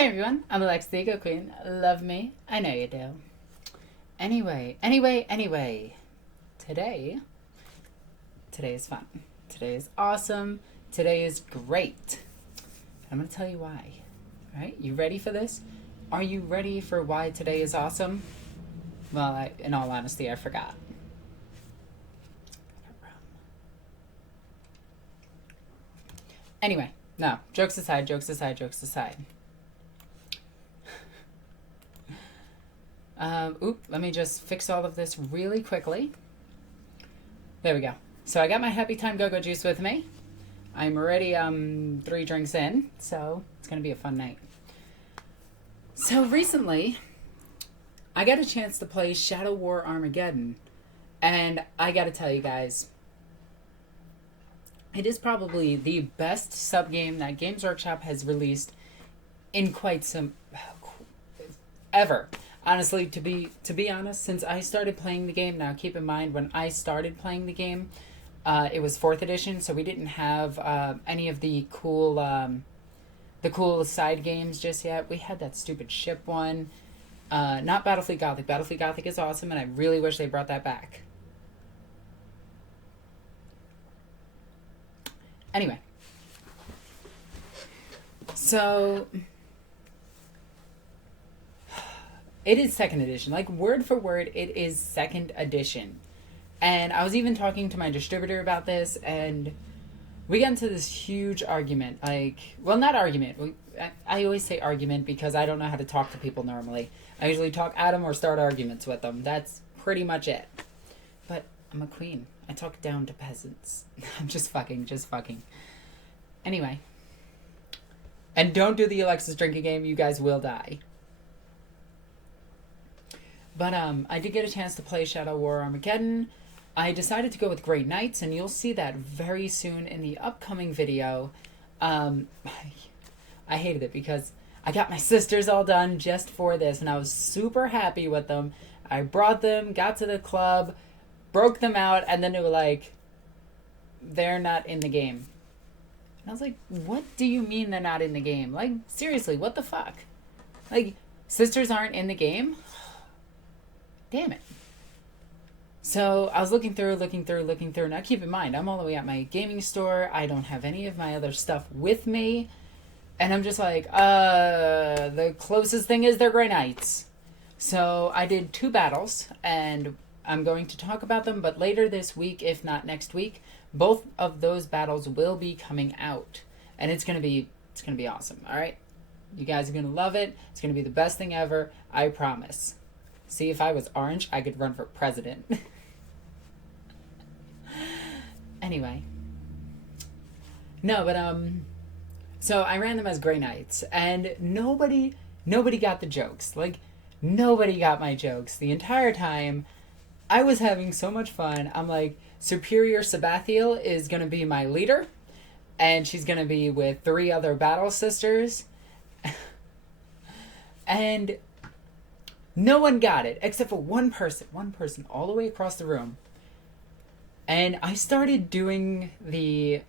Hey everyone, I'm Alexis the Ego Queen. Love me? I know you do. Anyway. Today is fun. Today is awesome. Today is great. I'm going to tell you why. Alright, you ready for this? Are you ready for why today is awesome? Well, in all honesty, I forgot. Anyway, no, jokes aside. Let me just fix all of this really quickly. There we go. So I got my Happy Time Go-Go juice with me. I'm already 3 drinks in, so it's going to be a fun night. So recently, I got a chance to play Shadow War Armageddon, and I got to tell you guys, it is probably the best sub-game that Games Workshop has released in quite some... ever. Honestly, to be honest, since I started playing the game, now keep in mind, when I started playing the game, it was 4th edition, so we didn't have any of the cool side games just yet. We had that stupid ship one. Not Battlefleet Gothic. Battlefleet Gothic is awesome, and I really wish they brought that back. Anyway. So... it is 2nd edition. Like, word for word, it is 2nd edition. And I was even talking to my distributor about this, and we got into this huge argument. Like, well, not argument. I always say argument because I don't know how to talk to people normally. I usually talk at them or start arguments with them. That's pretty much it. But I'm a queen. I talk down to peasants. I'm just fucking. Anyway. And don't do the Alexis drinking game. You guys will die. But I did get a chance to play Shadow War Armageddon. I decided to go with Grey Knights, and you'll see that very soon in the upcoming video. I hated it because I got my sisters all done just for this, and I was super happy with them. I brought them, got to the club, broke them out, and then they were like, they're not in the game. And I was like, what do you mean they're not in the game? Like, seriously, what the fuck? Like, sisters aren't in the game? Damn it. So I was looking through. Now keep in mind, I'm all the way at my gaming store. I don't have any of my other stuff with me. And I'm just like, the closest thing is they're Grey Knights. So I did 2 battles, and I'm going to talk about them, but later this week, if not next week, both of those battles will be coming out. And it's gonna be awesome, alright? You guys are gonna love it. It's gonna be the best thing ever, I promise. See, if I was orange, I could run for president. Anyway. No, but, so I ran them as Grey Knights, and nobody got the jokes. Like, nobody got my jokes. The entire time, I was having so much fun. I'm like, Superior Sabathiel is gonna be my leader, and she's gonna be with 3 other battle sisters. And... no one got it, except for one person all the way across the room. And I started doing the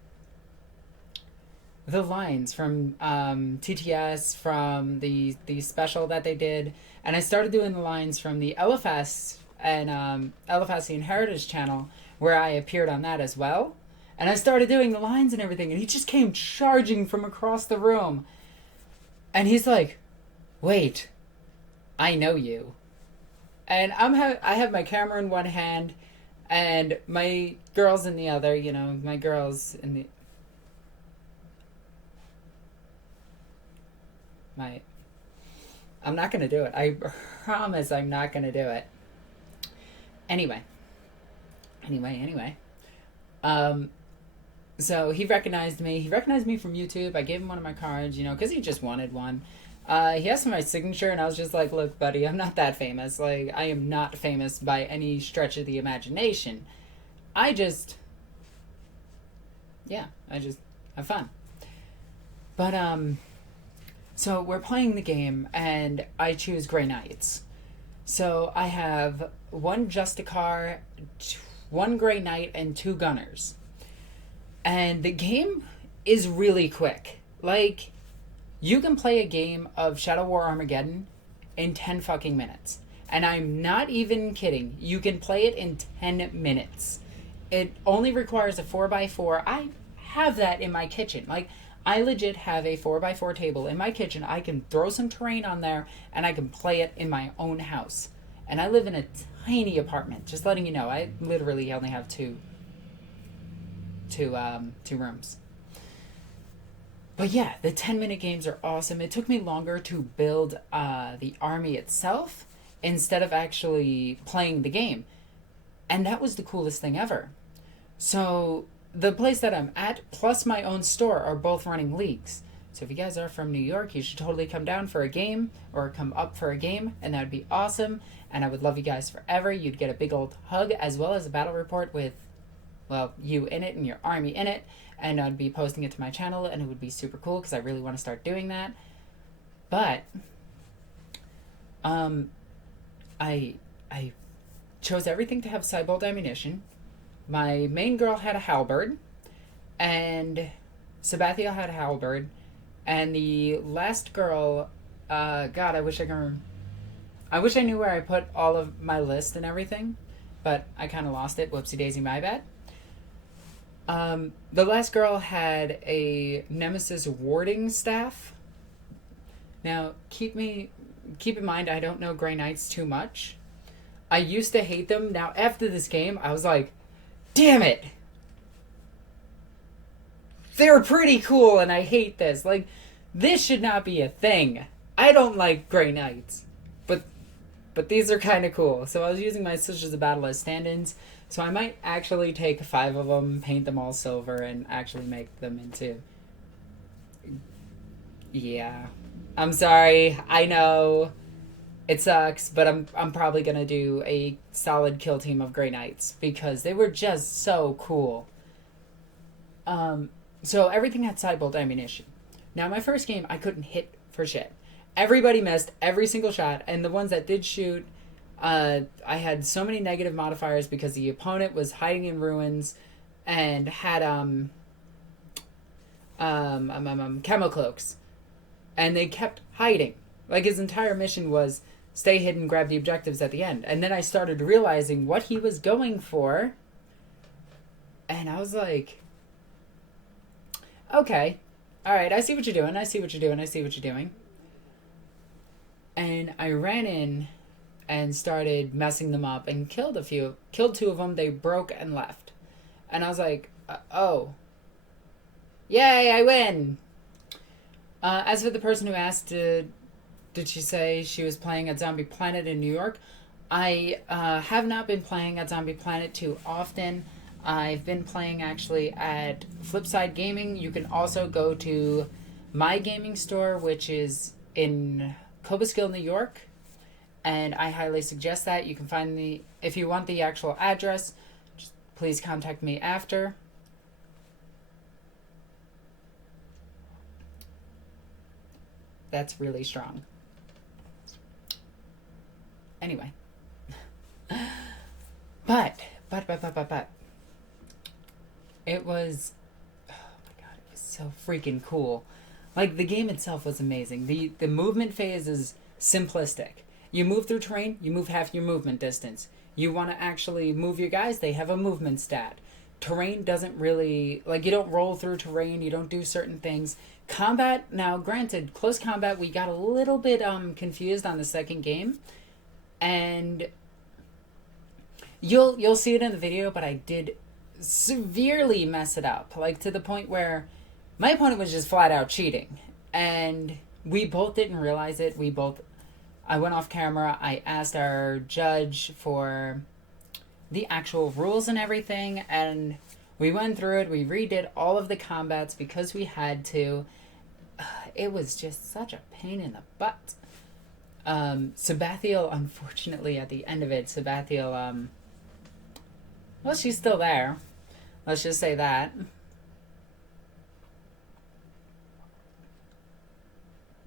lines from TTS, from the special that they did, and I started doing the lines from the Eliphas and Eliphasian Heritage channel, where I appeared on that as well. And I started doing the lines and everything, and he just came charging from across the room. And he's like, wait, I know you. And I have my camera in one hand and my girls in the other, my girls in the... I'm not going to do it. I promise I'm not going to do it. Anyway. So he recognized me. He recognized me from YouTube. I gave him one of my cards, because he just wanted one. He asked for my signature, and I was just like, look, buddy, I'm not that famous. Like, I am not famous by any stretch of the imagination. I just have fun. But, so we're playing the game, and I choose Grey Knights. So I have 1 Justicar, 1 Grey Knight, and 2 Gunners. And the game is really quick. Like, You can play a game of Shadow War Armageddon in 10 fucking minutes. And I'm not even kidding. You can play it in 10 minutes. It only requires a 4x4. I have that in my kitchen. Like, I legit have a 4x4 table in my kitchen. I can throw some terrain on there and I can play it in my own house. And I live in a tiny apartment. Just letting you know, I literally only have two rooms. But yeah, the 10-minute games are awesome. It took me longer to build the army itself instead of actually playing the game. And that was the coolest thing ever. So the place that I'm at, plus my own store, are both running leagues. So if you guys are from New York, you should totally come down for a game or come up for a game, and that would be awesome. And I would love you guys forever. You'd get a big old hug as well as a battle report with, well, you in it and your army in it. And I'd be posting it to my channel, and it would be super cool because I really want to start doing that. But I chose everything to have side-bolt ammunition. My main girl had a halberd, and Sabathiel had a halberd, and the last girl, God, I wish I knew where I put all of my list and everything, but I kind of lost it. Whoopsie daisy, my bad. The last girl had a Nemesis warding staff. Now, keep in mind, I don't know Grey Knights too much. I used to hate them. Now, after this game, I was like, damn it! They're pretty cool, and I hate this. Like, this should not be a thing. I don't like Grey Knights. But these are kind of cool. So I was using my Sisters of Battle as stand-ins. So I might actually take 5 of them, paint them all silver, and actually make them into... Yeah. I'm sorry. I know. It sucks, but I'm probably going to do a solid kill team of Grey Knights because they were just so cool. So everything had sidebolt ammunition. Now, my first game, I couldn't hit for shit. Everybody missed every single shot, and the ones that did shoot, I had so many negative modifiers because the opponent was hiding in ruins and had camo cloaks, and they kept hiding. Like, his entire mission was stay hidden, grab the objectives at the end. And then I started realizing what he was going for, and I was like, okay, all right, I see what you're doing. I see what you're doing. I see what you're doing. And I ran in and started messing them up and killed 2 of them. They broke and left. And I was like, oh. Yay, I win! As for the person who asked, did she say she was playing at Zombie Planet in New York? I have not been playing at Zombie Planet too often. I've been playing actually at Flipside Gaming. You can also go to my gaming store, which is in Cobleskill, New York, and I highly suggest that. You can find me, if you want the actual address, just please contact me after. That's really strong. Anyway. But. It was, oh my god, it was so freaking cool. Like, the game itself was amazing. The movement phase is simplistic. You move through terrain, you move half your movement distance. You want to actually move your guys, they have a movement stat. Terrain doesn't really, like, you don't roll through terrain, you don't do certain things. Combat, now granted, close combat, we got a little bit confused on the second game. And you'll see it in the video, but I did severely mess it up. Like, to the point where my opponent was just flat out cheating, and we both didn't realize it. I went off camera, I asked our judge for the actual rules and everything, and we went through it, we redid all of the combats because we had to. It was just such a pain in the butt. Sabathiel, unfortunately, at the end of it, Sabathiel, well, she's still there. Let's just say that.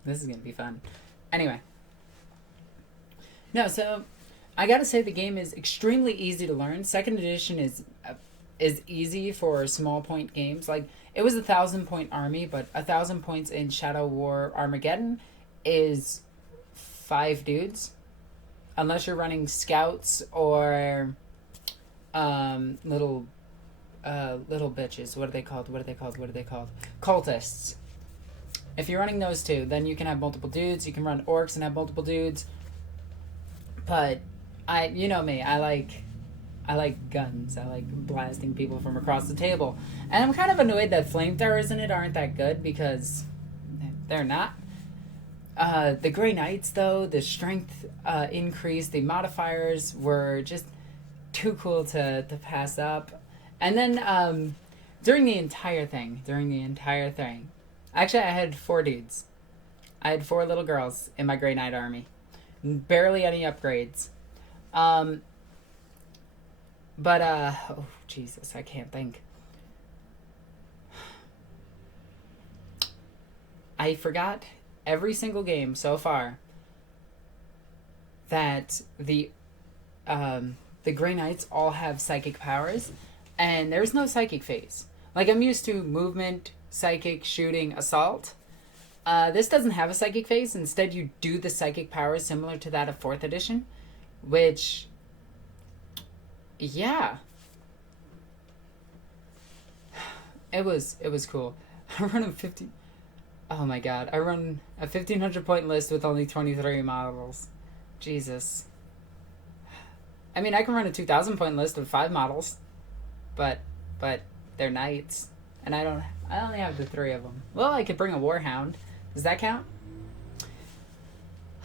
This is going to be fun. Anyway. No, so I got to say the game is extremely easy to learn. Second edition is easy for small point games. Like, It was 1,000 point army, but 1,000 points in Shadow War Armageddon is 5 dudes, unless you're running scouts or little bitches. What are they called? Cultists. If you're running those two, then you can have multiple dudes. You can run orcs and have multiple dudes. But you know me, I like guns. I like blasting people from across the table. And I'm kind of annoyed that flamethrowers in it aren't that good, because they're not. The Grey Knights, though, the strength increase, the modifiers were just too cool to pass up. And then during the entire thing, actually I had 4 dudes. I had 4 little girls in my Grey Knight army. Barely any upgrades. But, oh, Jesus, I can't think. I forgot every single game so far that the Grey Knights all have psychic powers, and there's no psychic phase. Like, I'm used to movement, psychic, shooting, assault. This doesn't have a psychic phase. Instead, you do the psychic powers similar to that of 4th edition, which... yeah, it was cool. I run a 50. Oh my god, I run a 1,500 point list with only 23 models. Jesus. I mean, I can run a 2,000 point list with 5 models, but they're knights, and I only have the 3 of them. Well, I could bring a warhound. Does that count?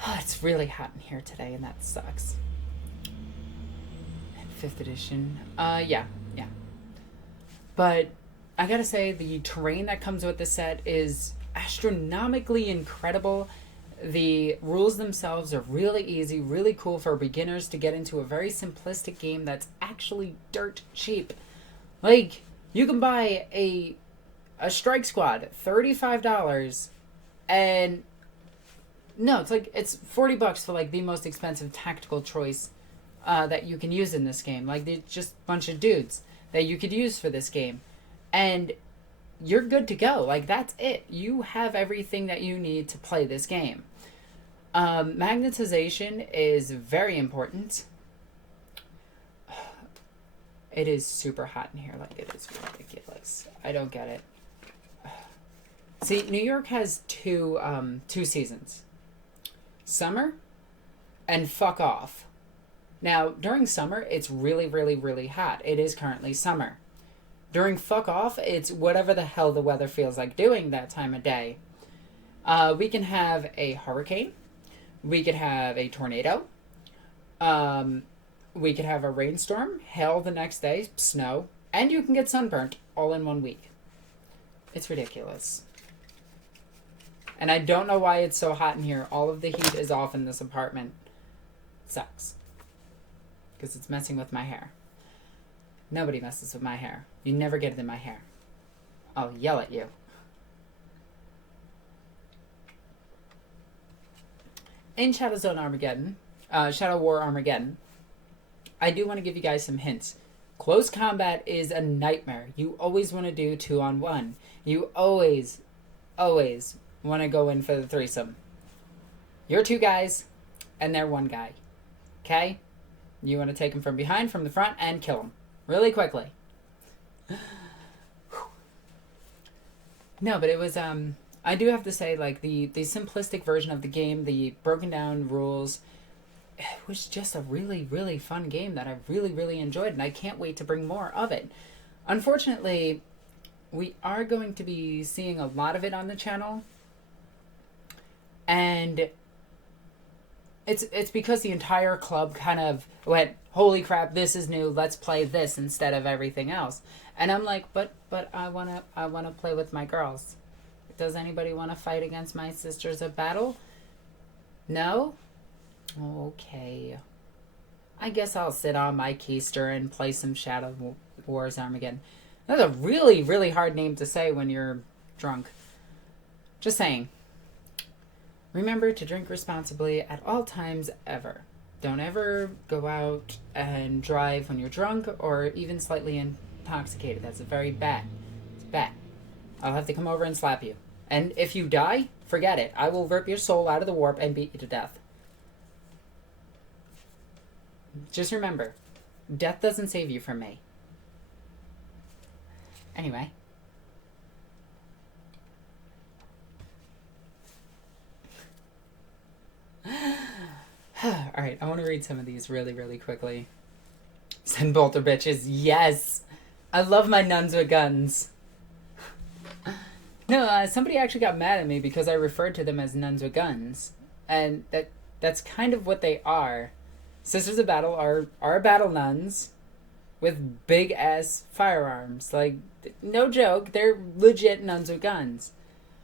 Oh, it's really hot in here today, and that sucks. 5th edition. Yeah. But I gotta say, the terrain that comes with this set is astronomically incredible. The rules themselves are really easy, really cool for beginners to get into a very simplistic game that's actually dirt cheap. Like, you can buy a strike squad, $35, and no, it's $40 for like the most expensive tactical choice that you can use in this game. Like, they're just a bunch of dudes that you could use for this game. And you're good to go. Like, that's it. You have everything that you need to play this game. Magnetization is very important. It is super hot in here. Like, it is ridiculous. I don't get it. See, New York has two seasons. Summer and fuck off. Now, during summer, it's really, really, really hot. It is currently summer. During fuck off, it's whatever the hell the weather feels like doing that time of day. We can have a hurricane. We could have a tornado. We could have a rainstorm, hail the next day, snow, and you can get sunburnt all in 1 week. It's ridiculous. And I don't know why it's so hot in here. All of the heat is off in this apartment. Sucks. Because it's messing with my hair. Nobody messes with my hair. You never get it in my hair. I'll yell at you. In Shadow War Armageddon, I do want to give you guys some hints. Close combat is a nightmare. You always want to do 2-on-1. You always want to go in for the threesome. You're 2 guys, and they're 1 guy. Okay? You want to take them from behind, from the front, and kill them. Really quickly. No, but it was, I do have to say, like, the simplistic version of the game, the broken down rules, it was just a really, really fun game that I really, really enjoyed, and I can't wait to bring more of it. Unfortunately, we are going to be seeing a lot of it on the channel, and it's because the entire club kind of went, holy crap, this is new, let's play this instead of everything else. And I'm like, but I wanna play with my girls. Does anybody want to fight against my sisters of battle? No? Okay. I guess I'll sit on my keister and play some Shadow Wars Armageddon. That's a really, really hard name to say when you're drunk. Just saying. Remember to drink responsibly at all times ever. Don't ever go out and drive when you're drunk or even slightly intoxicated. That's very bad. It's bad. I'll have to come over and slap you. And if you die, forget it. I will rip your soul out of the warp and beat you to death. Just remember, death doesn't save you from me. Anyway. Alright, I want to read some of these really, really quickly. Send bolter bitches. Yes! I love my nuns with guns. No, somebody actually got mad at me because I referred to them as nuns with guns. And that's kind of what they are. Sisters of Battle are battle nuns with big-ass firearms. Like, no joke, they're legit nuns with guns.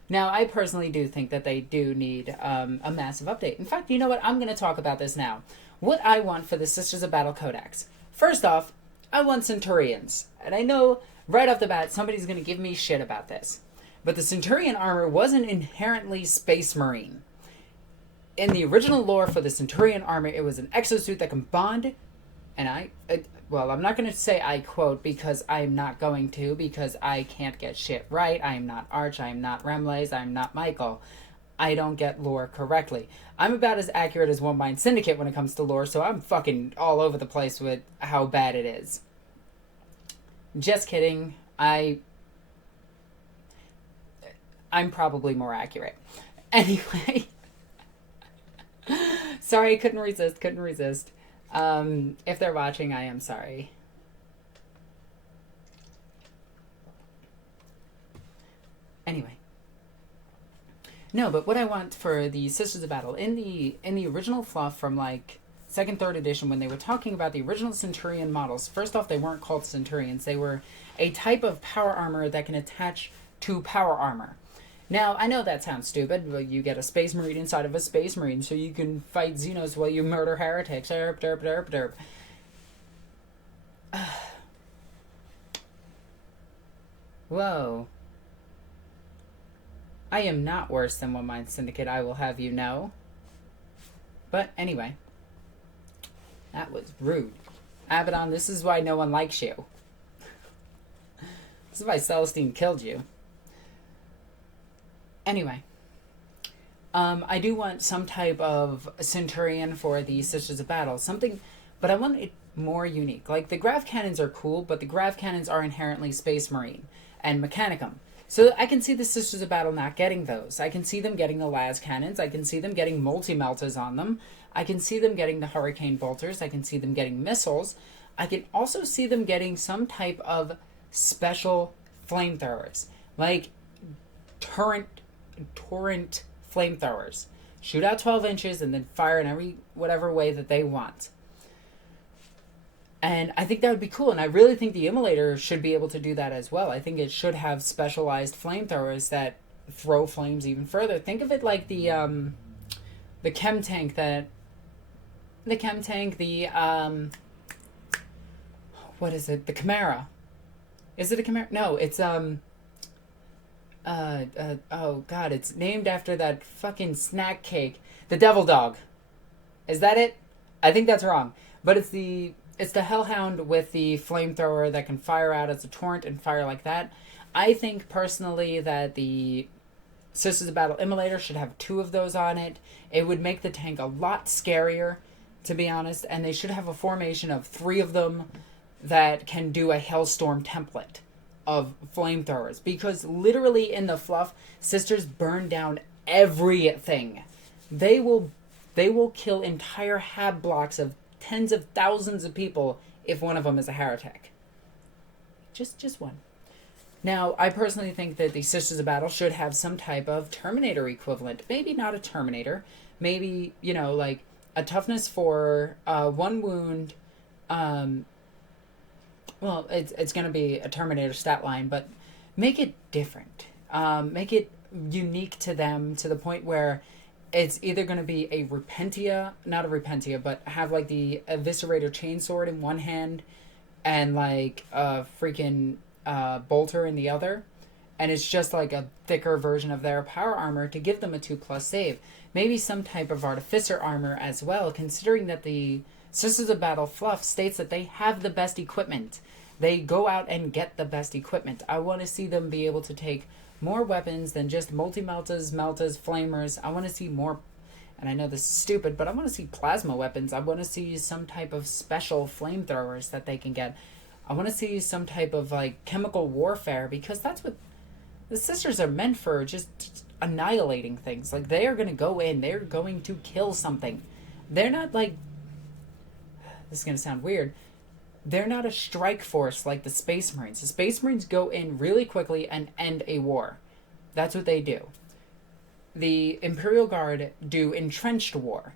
Now, I personally do think that they do need a massive update. In fact, you know what? I'm going to talk about this now. What I want for the Sisters of Battle Codex. First off, I want Centurions. And I know right off the bat somebody's going to give me shit about this. But the Centurion armor wasn't inherently Space Marine. In the original lore for the Centurion armor, it was an exosuit that can bond. And well, I'm not going to say I quote because I'm not going to, because I can't get shit right. I am not Arch, I am not Remlays, I am not Michael. I don't get lore correctly. I'm about as accurate as One Mind Syndicate when it comes to lore, so I'm fucking all over the place with how bad it is. Just kidding. I'm probably more accurate. Anyway. Sorry, couldn't resist. If they're watching, I am sorry. Anyway. No, but what I want for the Sisters of Battle, in the original fluff from, like, 2nd, 3rd edition, when they were talking about the original Centurion models, first off, they weren't called Centurions. They were a type of power armor that can attach to power armor. Now, I know that sounds stupid, but you get a Space Marine inside of a Space Marine, so you can fight Xenos while you murder heretics. Derp, derp, derp, derp. Whoa. I am not worse than One Mind Syndicate, I will have you know. But anyway. That was rude. Abaddon, this is why no one likes you. This is why Celestine killed you. Anyway, I do want some type of Centurion for the Sisters of Battle. Something, but I want it more unique. Like, the Grav Cannons are cool, but the Grav Cannons are inherently Space Marine and Mechanicum. So I can see the Sisters of Battle not getting those. I can see them getting the Las Cannons. I can see them getting multi-meltas on them. I can see them getting the Hurricane Bolters. I can see them getting missiles. I can also see them getting some type of special flamethrowers. Like, torrent flamethrowers. Shoot out 12 inches and then fire in every whatever way that they want. And I think that would be cool. And I really think the Immolator should be able to do that as well. I think it should have specialized flamethrowers that throw flames even further. Think of it like the chem tank what is it? The Chimera. Is it a Chimera? No, it's oh god, it's named after that fucking snack cake. The Devil Dog. Is that it? I think that's wrong. But it's the Hellhound with the flamethrower that can fire out as a torrent and fire like that. I think personally that the Sisters of Battle Immolator should have 2 of those on it. It would make the tank a lot scarier, to be honest, and they should have a formation of 3 of them that can do a Hellstorm template of flamethrowers, because literally in the fluff, Sisters burn down everything. They will kill entire hab blocks of tens of thousands of people if one of them is a heretic. Just one. Now, I personally think that the Sisters of Battle should have some type of Terminator equivalent. Maybe not a Terminator. Maybe, like a toughness for 1 wound. Well, it's going to be a Terminator stat line, but make it different. Make it unique to them to the point where it's either going to be a Repentia, not a Repentia, but have like the Eviscerator chainsword in one hand and like a freaking bolter in the other. And it's just like a thicker version of their power armor to give them a 2+ save. Maybe some type of Artificer armor as well, considering that the Sisters of Battle fluff states that they have the best equipment. They go out and get the best equipment. I want to see them be able to take more weapons than just multi-meltas, meltas, flamers. I want to see more, and I know this is stupid, but I want to see plasma weapons. I want to see some type of special flamethrowers that they can get. I want to see some type of, like, chemical warfare, because that's what the sisters are meant for, just annihilating things. Like, they are going to go in, they're going to kill something. They're not, like, this is going to sound weird, they're not a strike force like the Space Marines. The Space Marines go in really quickly and end a war. That's what they do. The Imperial Guard do entrenched war.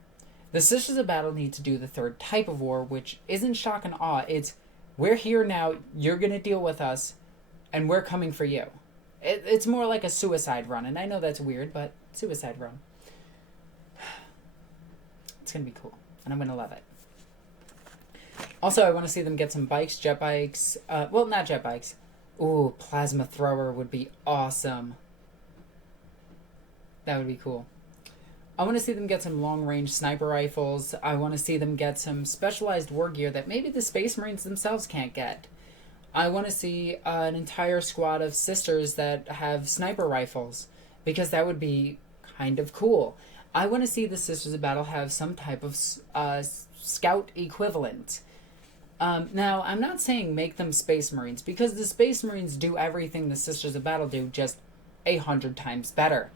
The Sisters of Battle need to do the third type of war, which isn't shock and awe. It's, we're here now, you're going to deal with us, and we're coming for you. It's more like a suicide run, and I know that's weird, but suicide run. It's going to be cool, and I'm going to love it. Also, I want to see them get some bikes, jet bikes. Well, not jet bikes. Ooh, plasma thrower would be awesome. That would be cool. I want to see them get some long-range sniper rifles. I want to see them get some specialized war gear that maybe the Space Marines themselves can't get. I want to see an entire squad of sisters that have sniper rifles, because that would be kind of cool. I want to see the Sisters of Battle have some type of scout equivalent. Now, I'm not saying make them Space Marines, because the Space Marines do everything the Sisters of Battle do, just 100 times better.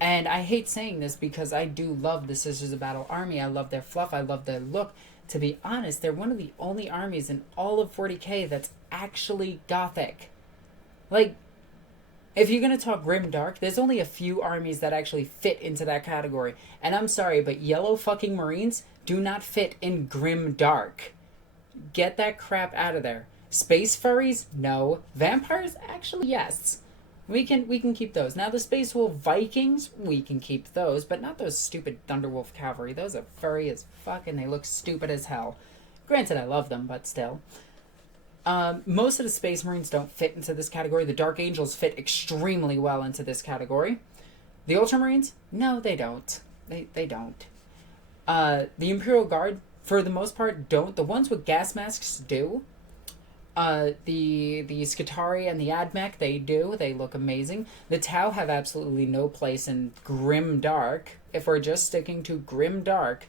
And I hate saying this because I do love the Sisters of Battle army. I love their fluff. I love their look. To be honest, they're one of the only armies in all of 40k that's actually gothic. Like, if you're going to talk grim dark, there's only a few armies that actually fit into that category. And I'm sorry, but yellow fucking Marines do not fit in grim dark. Get that crap out of there. Space furries? No. Vampires? Actually, yes. We can keep those. Now, the Space Wolf Vikings, we can keep those, but not those stupid Thunderwolf Cavalry. Those are furry as fuck, and they look stupid as hell. Granted, I love them, but still. Most of the Space Marines don't fit into this category. The Dark Angels fit extremely well into this category. The Ultramarines? No, they don't. They don't. The Imperial Guard, for the most part, don't. The ones with gas masks do. The Skitarii and the Admech, they do. They look amazing. The Tau have absolutely no place in grim dark. If we're just sticking to grim dark,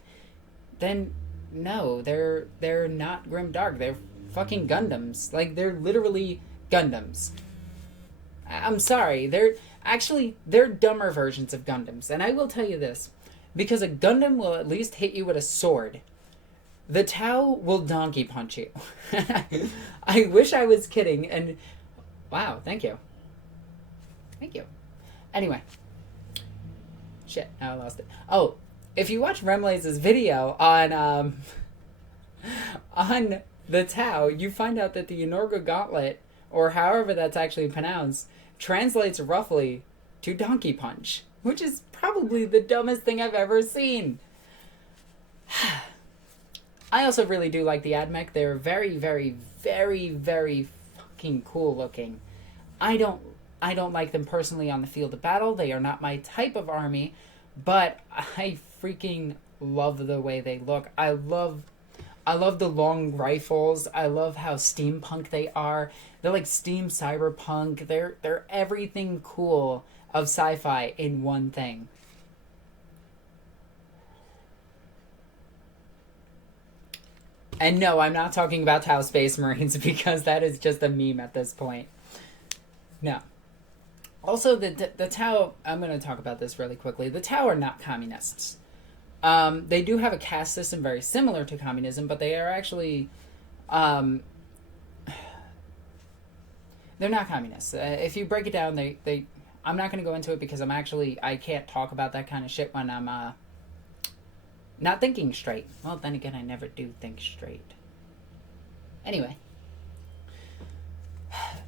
then no, they're not grim dark. They're fucking Gundams. Like, they're literally Gundams. I'm sorry. They're dumber versions of Gundams. And I will tell you this, because a Gundam will at least hit you with a sword. The Tau will donkey punch you. I wish I was kidding, and wow, thank you. Thank you. Anyway. Shit, now I lost it. Oh, if you watch Remlaze's video on the Tau, you find out that the Unorga Gauntlet, or however that's actually pronounced, translates roughly to donkey punch, which is probably the dumbest thing I've ever seen. I also really do like the Admech. They're very, very, very, very fucking cool looking. I don't like them personally on the field of battle. They are not my type of army, but I freaking love the way they look. I love the long rifles. I love how steampunk they are. They're like steam cyberpunk. They're everything cool of sci-fi in one thing. And no, I'm not talking about Tau Space Marines, because that is just a meme at this point. No. Also, the Tau, I'm going to talk about this really quickly. The Tau are not communists. They do have a caste system very similar to communism, but they are actually... they're not communists. If you break it down, I'm not going to go into it because I can't talk about that kind of shit when I'm... not thinking straight. Well, then again, I never do think straight. Anyway.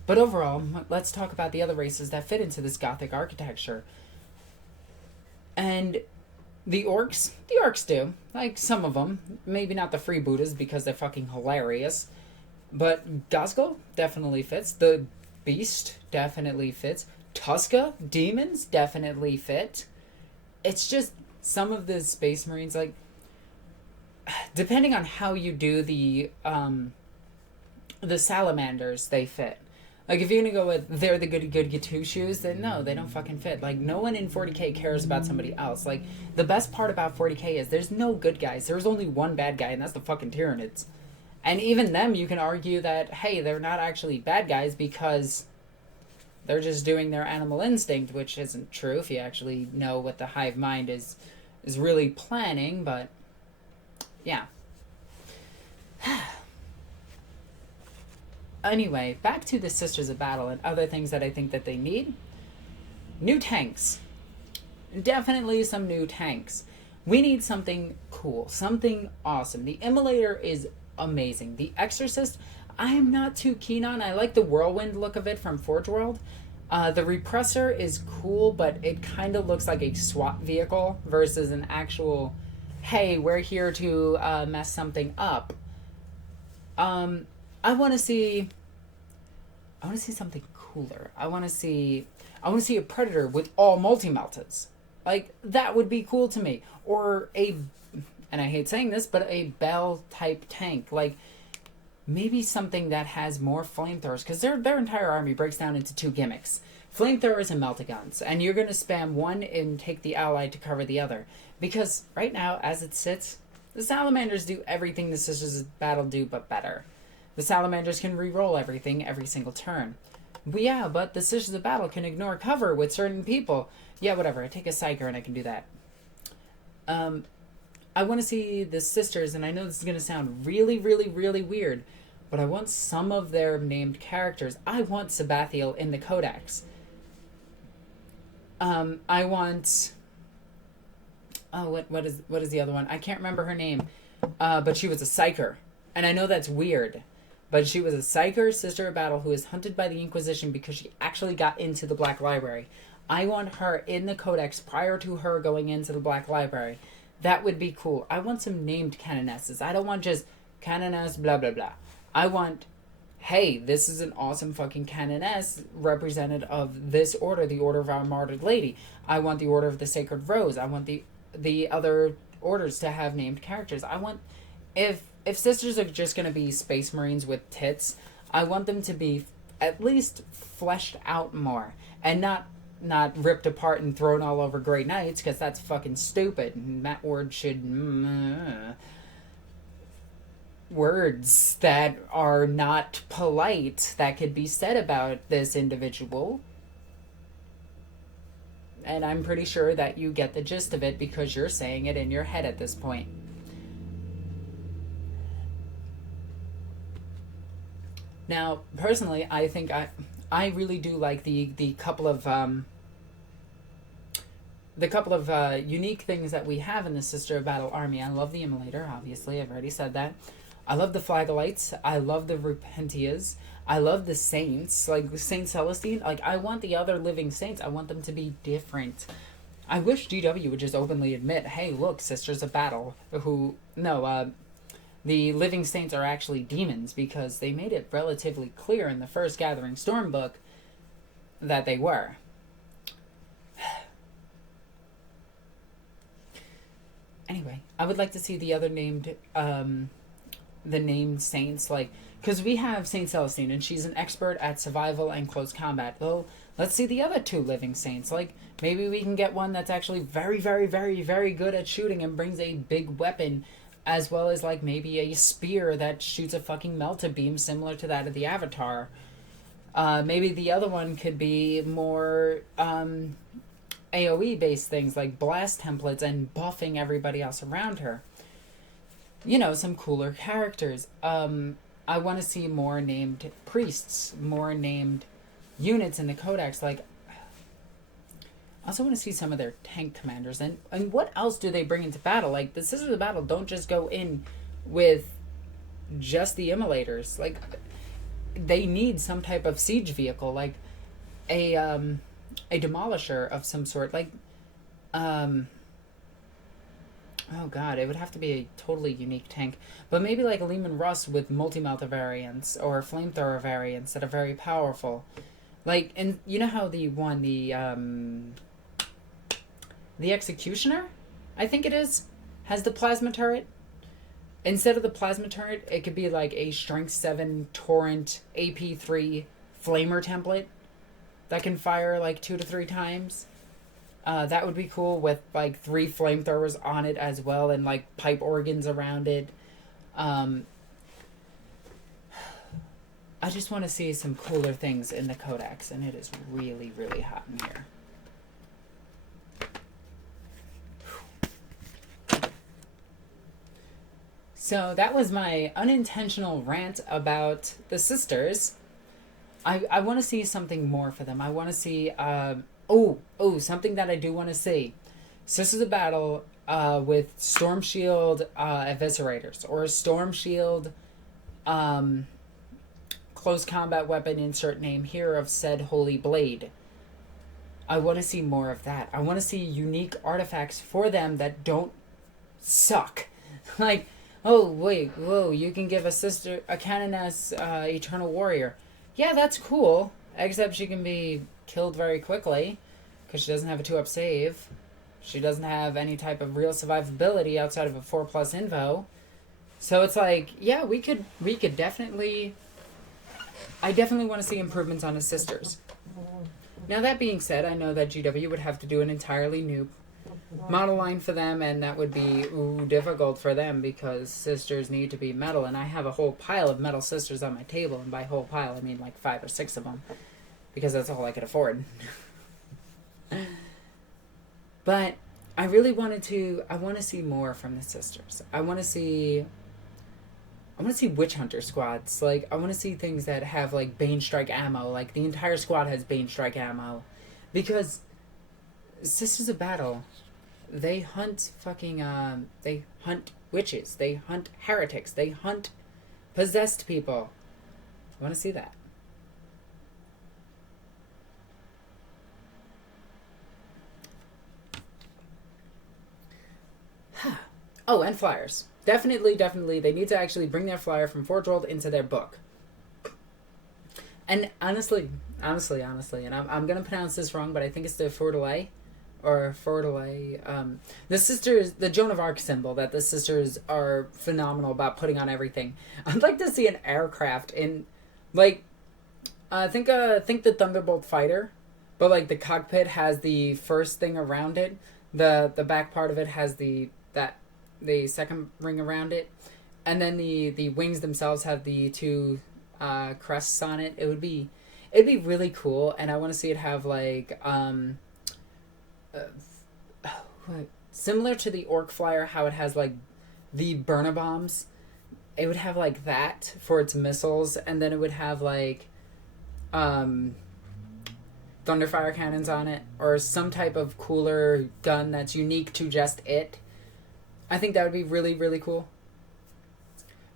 But overall, let's talk about the other races that fit into this gothic architecture. And the orcs do. Like, some of them. Maybe not the freebooters because they're fucking hilarious. But Gazgul definitely fits. The Beast definitely fits. Tuska, Demons definitely fit. It's just... some of the Space Marines, like, depending on how you do the salamanders, they fit. Like, if you're gonna go with they're the goody two shoes, then no, they don't fucking fit. Like, no one in 40k cares about somebody else. Like, the best part about 40k is there's no good guys. There's only one bad guy, and that's the fucking tyranids. And even them, you can argue that, hey, they're not actually bad guys because they're just doing their animal instinct, which isn't true if you actually know what the hive mind is really planning, but yeah. Anyway, back to the Sisters of Battle and other things that I think that they need. New tanks. Definitely some new tanks. We need something cool, something awesome. The Immolator is amazing. The Exorcist, I am not too keen on. I like the whirlwind look of it from Forge World. The Repressor is cool, but it kind of looks like a SWAT vehicle versus an actual, hey, we're here to mess something up. I want to see something cooler. I want to see a Predator with all multi-meltas. Like, that would be cool to me. Or and I hate saying this, but a Bell type tank. Like, maybe something that has more flamethrowers, because their entire army breaks down into two gimmicks: flamethrowers and meltaguns. And you're going to spam one and take the ally to cover the other. Because right now, as it sits, the Salamanders do everything the Sisters of Battle do, but better. The Salamanders can re-roll everything every single turn. But yeah, but the Sisters of Battle can ignore cover with certain people. Yeah, whatever. I take a Psyker and I can do that. I want to see the Sisters, and I know this is going to sound really, really, really weird, but I want some of their named characters. I want Sabathiel in the Codex. I want... Oh, what is the other one? I can't remember her name. But she was a Psyker. And I know that's weird. But she was a Psyker Sister of Battle who was hunted by the Inquisition because she actually got into the Black Library. I want her in the Codex prior to her going into the Black Library. That would be cool. I want some named canonesses. I don't want just canoness blah blah blah. I want, hey, this is an awesome fucking canoness representative of this order, the Order of Our Martyred Lady. I want the Order of the Sacred Rose. I want the other orders to have named characters. I want, if Sisters are just going to be Space Marines with tits, I want them to be at least fleshed out more and not ripped apart and thrown all over Grey Knights, because that's fucking stupid. And that word should... words that are not polite that could be said about this individual. And I'm pretty sure that you get the gist of it because you're saying it in your head at this point. Now, personally, I think I really do like the couple of unique things that we have in the Sister of Battle army. I love the Immolator, obviously. I've already said that. I love the Flagelites. I love the Repentias. I love the Saints, like Saint Celestine. Like, I want the other living saints. I want them to be different. I wish GW would just openly admit, hey, look, Sisters of Battle, the living saints are actually demons, because they made it relatively clear in the first Gathering Storm book that they were. Anyway, I would like to see the other named saints, like, because we have Saint Celestine and she's an expert at survival and close combat. Well, let's see the other two living saints. Like, maybe we can get one that's actually very, very, very, very good at shooting and brings a big weapon, as well as, like, maybe a spear that shoots a fucking melta beam similar to that of the Avatar. Maybe the other one could be more AoE based things like blast templates and buffing everybody else around her. You know, some cooler characters. I want to see more named priests, more named units in the Codex. Like, I also want to see some of their tank commanders. And what else do they bring into battle? Like, the Sisters of Battle don't just go in with just the Immolators. Like, they need some type of siege vehicle, like a demolisher of some sort. Like, oh god, it would have to be a totally unique tank. But maybe like a Lehman Russ with multi-melta variants or flamethrower variants that are very powerful. Like, and you know how the Executioner, I think it is, has the plasma turret? Instead of the plasma turret, it could be like a Strength 7 Torrent AP3 flamer template that can fire like 2 to 3 times. That would be cool with like 3 flamethrowers on it as well and like pipe organs around it. I just want to see some cooler things in the Codex, and it is really, really hot in here. So that was my unintentional rant about the sisters. I want to see something more for them. I want to see... something that I do want to see. Sisters of Battle with Storm Shield Eviscerators, or a Storm Shield close combat weapon, insert name here, of said Holy Blade. I want to see more of that. I want to see unique artifacts for them that don't suck. Like, oh, wait, whoa, you can give a Canoness Eternal Warrior. Yeah, that's cool, except she can be killed very quickly because she doesn't have a 2-up save. She doesn't have any type of real survivability outside of a 4+ invo. So it's like, yeah, we could definitely... I definitely want to see improvements on his sisters. Now, that being said, I know that GW would have to do an entirely new model line for them, and that would be difficult for them because sisters need to be metal, and I have a whole pile of metal sisters on my table, and by whole pile I mean like 5 or 6 of them, because that's all I could afford. But I really want to see more from the sisters. I want to see witch hunter squads. Like, I want to see things that have like Bane Strike ammo. Like, the entire squad has Bane Strike ammo, because Sisters of Battle, they hunt they hunt witches, they hunt heretics, they hunt possessed people. I want to see that. Oh, and flyers. Definitely, they need to actually bring their flyer from Forge World into their book. And honestly, and I'm going to pronounce this wrong, but I think it's the Fordelay. The sisters, the Joan of Arc symbol that the sisters are phenomenal about putting on everything. I'd like to see an aircraft in, like, I think the Thunderbolt fighter, but like the cockpit has the first thing around it, the back part of it has the second ring around it, and then the wings themselves have the 2 crests on it. It'd be really cool, and I want to see it have like similar to the Orc flyer, how it has like the burner bombs. It would have like that for its missiles, and then it would have like Thunderfire cannons on it, or some type of cooler gun that's unique to just it. I think that would be really, really cool.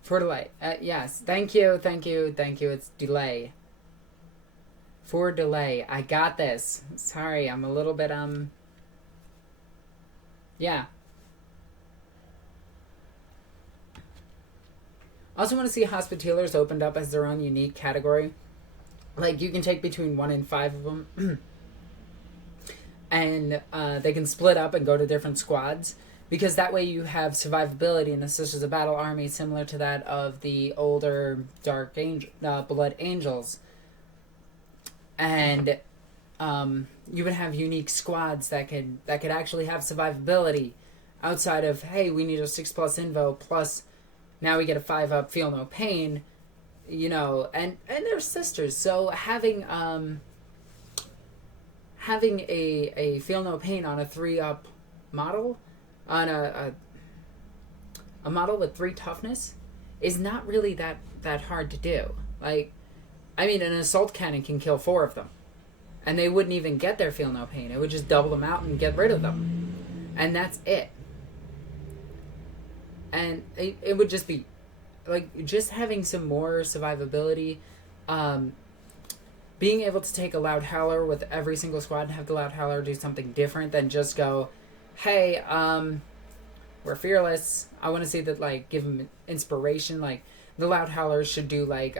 For delay. Yes. Thank you. It's delay. For delay. I got this. Sorry, I'm a little bit, yeah. I also want to see Hospitallers opened up as their own unique category. Like, you can take between 1 and 5 of them. And they can split up and go to different squads. Because that way you have survivability in the Sisters of Battle army, similar to that of the older Dark Blood Angels. And you would have unique squads that could actually have survivability outside of, hey, we need a 6+ invo, plus now we get a 5-up Feel No Pain, you know, and they're sisters. So having a Feel No Pain on a 3-up model, on a model with 3 toughness, is not really that hard to do. Like, I mean, an assault cannon can kill 4 of them, and they wouldn't even get their Feel No Pain. It would just double them out and get rid of them, and that's it. And it would just be like, just having some more survivability, being able to take a Loud Howler with every single squad and have the Loud Howler do something different than just go, hey, we're fearless. I want to see that, like, give them inspiration. Like, the Loud Howlers should do, like,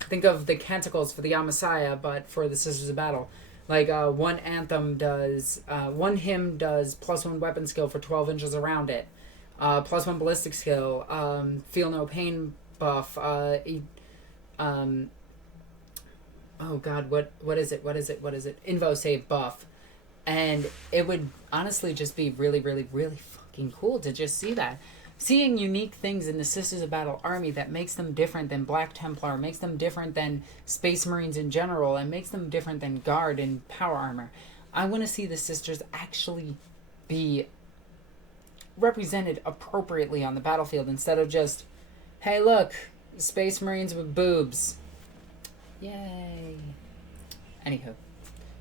think of the Canticles for the Amasaya, but for the Sisters of Battle. Like, one anthem does, one hymn does +1 weapon skill for 12 inches around it. +1 ballistic skill, Feel No Pain buff, oh god, what is it? Invo save buff. And it would honestly just be really, really, really fucking cool to just see that. Seeing unique things in the Sisters of Battle army that makes them different than Black Templar, makes them different than Space Marines in general, and makes them different than Guard and Power Armor. I want to see the Sisters actually be represented appropriately on the battlefield instead of just, hey look, Space Marines with boobs. Yay. Anywho.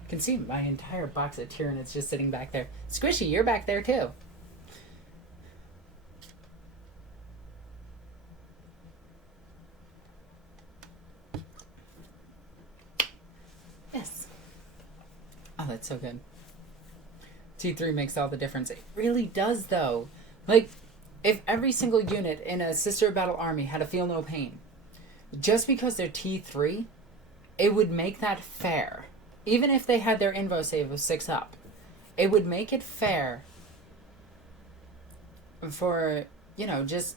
Consumed my entire box of tyranids just sitting back there. Squishy, you're back there too. Yes. Oh, that's so good. T3 makes all the difference. It really does, though. Like, if every single unit in a Sister Battle army had to feel no pain, just because they're T3, it would make that fair. Even if they had their invo save of 6 up, it would make it fair for, you know, just...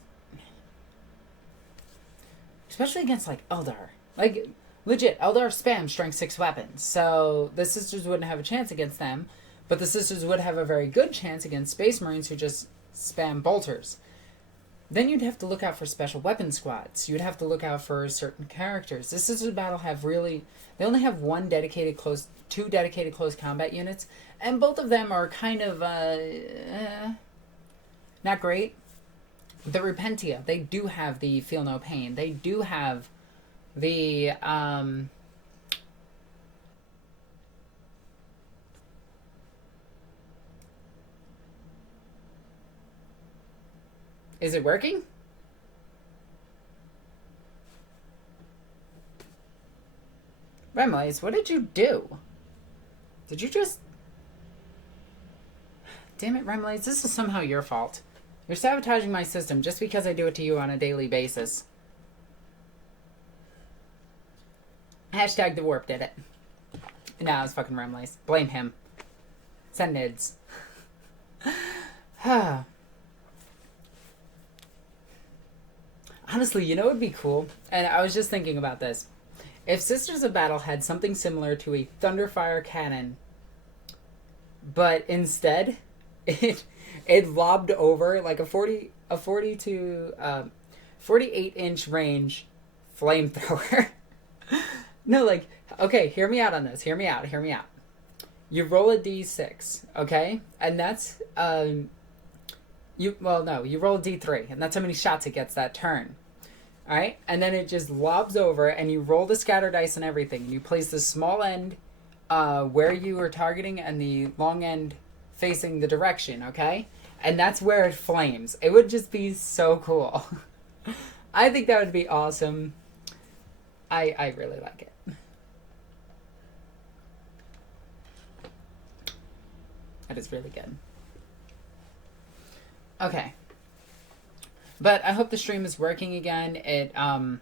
Especially against, like, Eldar. Like, legit, Eldar spam strength 6 weapons, so the Sisters wouldn't have a chance against them, but the Sisters would have a very good chance against Space Marines who just spam bolters. Then you'd have to look out for special weapon squads. You'd have to look out for certain characters. The Sisters of Battle have really... They only have two dedicated close combat units, and both of them are kind of, not great. The Repentia, they do have the Feel No Pain. They do have the, Is it working? Remlace, what did you do? Did you just... Damn it, Remlace, this is somehow your fault. You're sabotaging my system just because I do it to you on a daily basis. Hashtag the warp did it. Nah, it was fucking Remlace. Blame him. Send nids. Honestly, you know what would be cool? And I was just thinking about this. If Sisters of Battle had something similar to a Thunderfire cannon, but instead it lobbed over like a 48 inch range flamethrower. No, like, okay, hear me out on this. Hear me out. You roll a d6, okay? And that's you roll a d3, and that's how many shots it gets that turn. Alright, and then it just lobs over, and you roll the scatter dice and everything, and you place the small end where you are targeting and the long end facing the direction, okay? And that's where it flames. It would just be so cool. I think that would be awesome. I really like it. That is really good. Okay. But I hope the stream is working again. It kind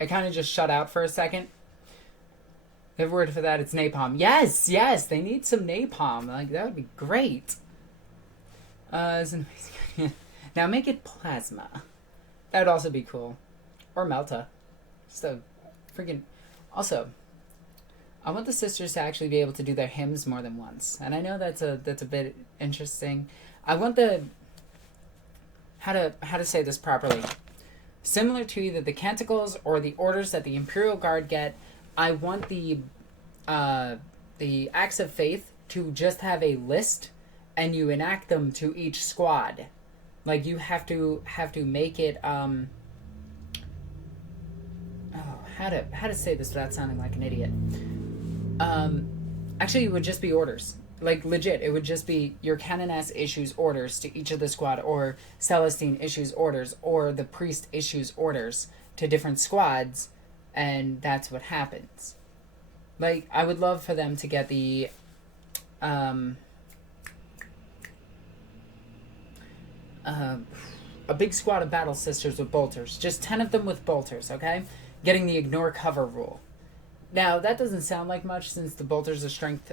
of just shut out for a second. The word for that, it's napalm. Yes, they need some napalm. Like, that would be great. Now make it plasma. That would also be cool. Or Melta. Just a freaking... Also, I want the Sisters to actually be able to do their hymns more than once. And I know that's a bit interesting. I want the... How to say this properly. Similar to either the canticles or the orders that the Imperial Guard get, I want the Acts of Faith to just have a list, and you enact them to each squad. Like, you have to make it how to say this without sounding like an idiot. Actually, it would just be orders. Like, legit, it would just be your Canon-S issues orders to each of the squad, or Celestine issues orders, or the Priest issues orders to different squads, and that's what happens. Like, I would love for them to get the, a big squad of Battle Sisters with bolters. Just 10 of them with bolters, okay? Getting the ignore cover rule. Now, that doesn't sound like much, since the bolters are strength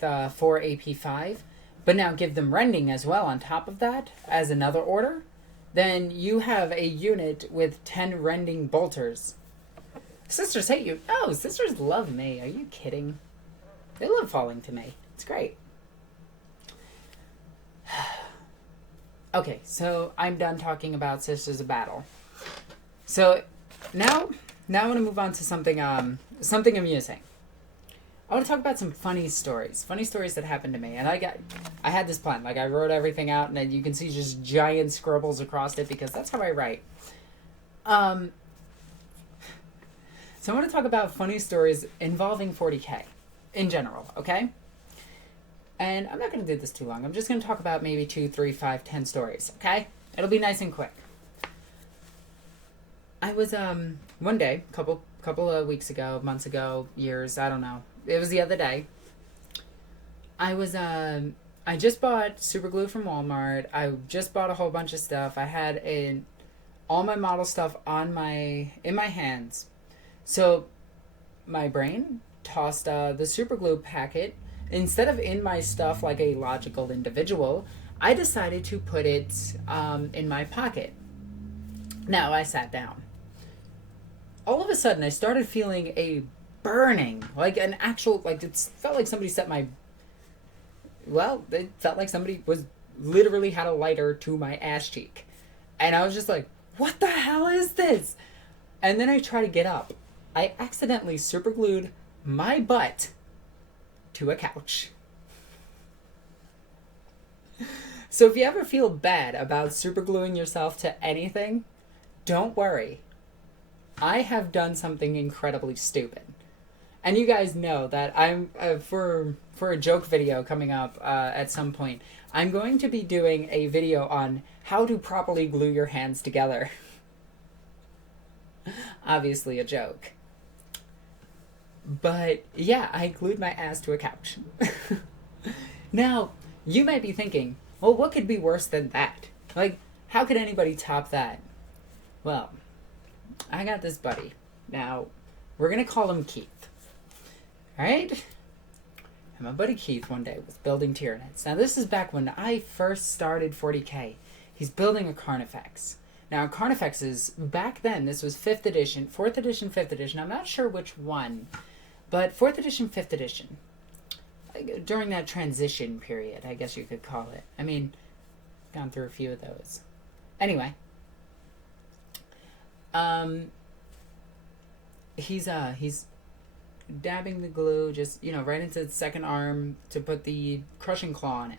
4 AP 5, but now give them rending as well on top of that as another order, then you have a unit with 10 rending bolters Sisters hate you. No, sisters love me. Are you kidding? They love falling to me. It's great. Okay, so I'm done talking about Sisters of Battle. So now I want to move on to something amusing. I want to talk about some funny stories that happened to me. And I had this plan. Like, I wrote everything out, and then you can see just giant scribbles across it because that's how I write. So I want to talk about funny stories involving 40K in general, okay? And I'm not going to do this too long. I'm just going to talk about maybe 2, 3, 5, 10 stories, okay? It'll be nice and quick. I was, one day, couple of weeks ago, months ago, years, I don't know. It was the other day. I just bought super glue from Walmart. I just bought a whole bunch of stuff. I had all my model stuff in my hands. So my brain tossed the super glue packet. Instead of in my stuff like a logical individual, I decided to put it in my pocket. Now I sat down. All of a sudden, I started feeling a burning, like an actual, like it felt like somebody set my, well, it felt like somebody was literally had a lighter to my ass cheek. And I was just like, what the hell is this? And then I tried to get up. I accidentally super glued my butt to a couch. So if you ever feel bad about super gluing yourself to anything, don't worry. I have done something incredibly stupid. And you guys know that I'm, for a joke video coming up at some point, I'm going to be doing a video on how to properly glue your hands together. Obviously a joke. But yeah, I glued my ass to a couch. Now, you might be thinking, well, what could be worse than that? Like, how could anybody top that? Well, I got this buddy. Now, we're going to call him Keith. Alright? And my buddy Keith one day was building tyranids. Now, this is back when I first started 40K. He's building a Carnifex. Now, Carnifex is, back then, this was 5th edition, 4th edition, 5th edition. I'm not sure which one. But 4th edition, 5th edition, during that transition period, I guess you could call it. I mean, gone through a few of those. Anyway, he's dabbing the glue just, right into the second arm to put the crushing claw on it.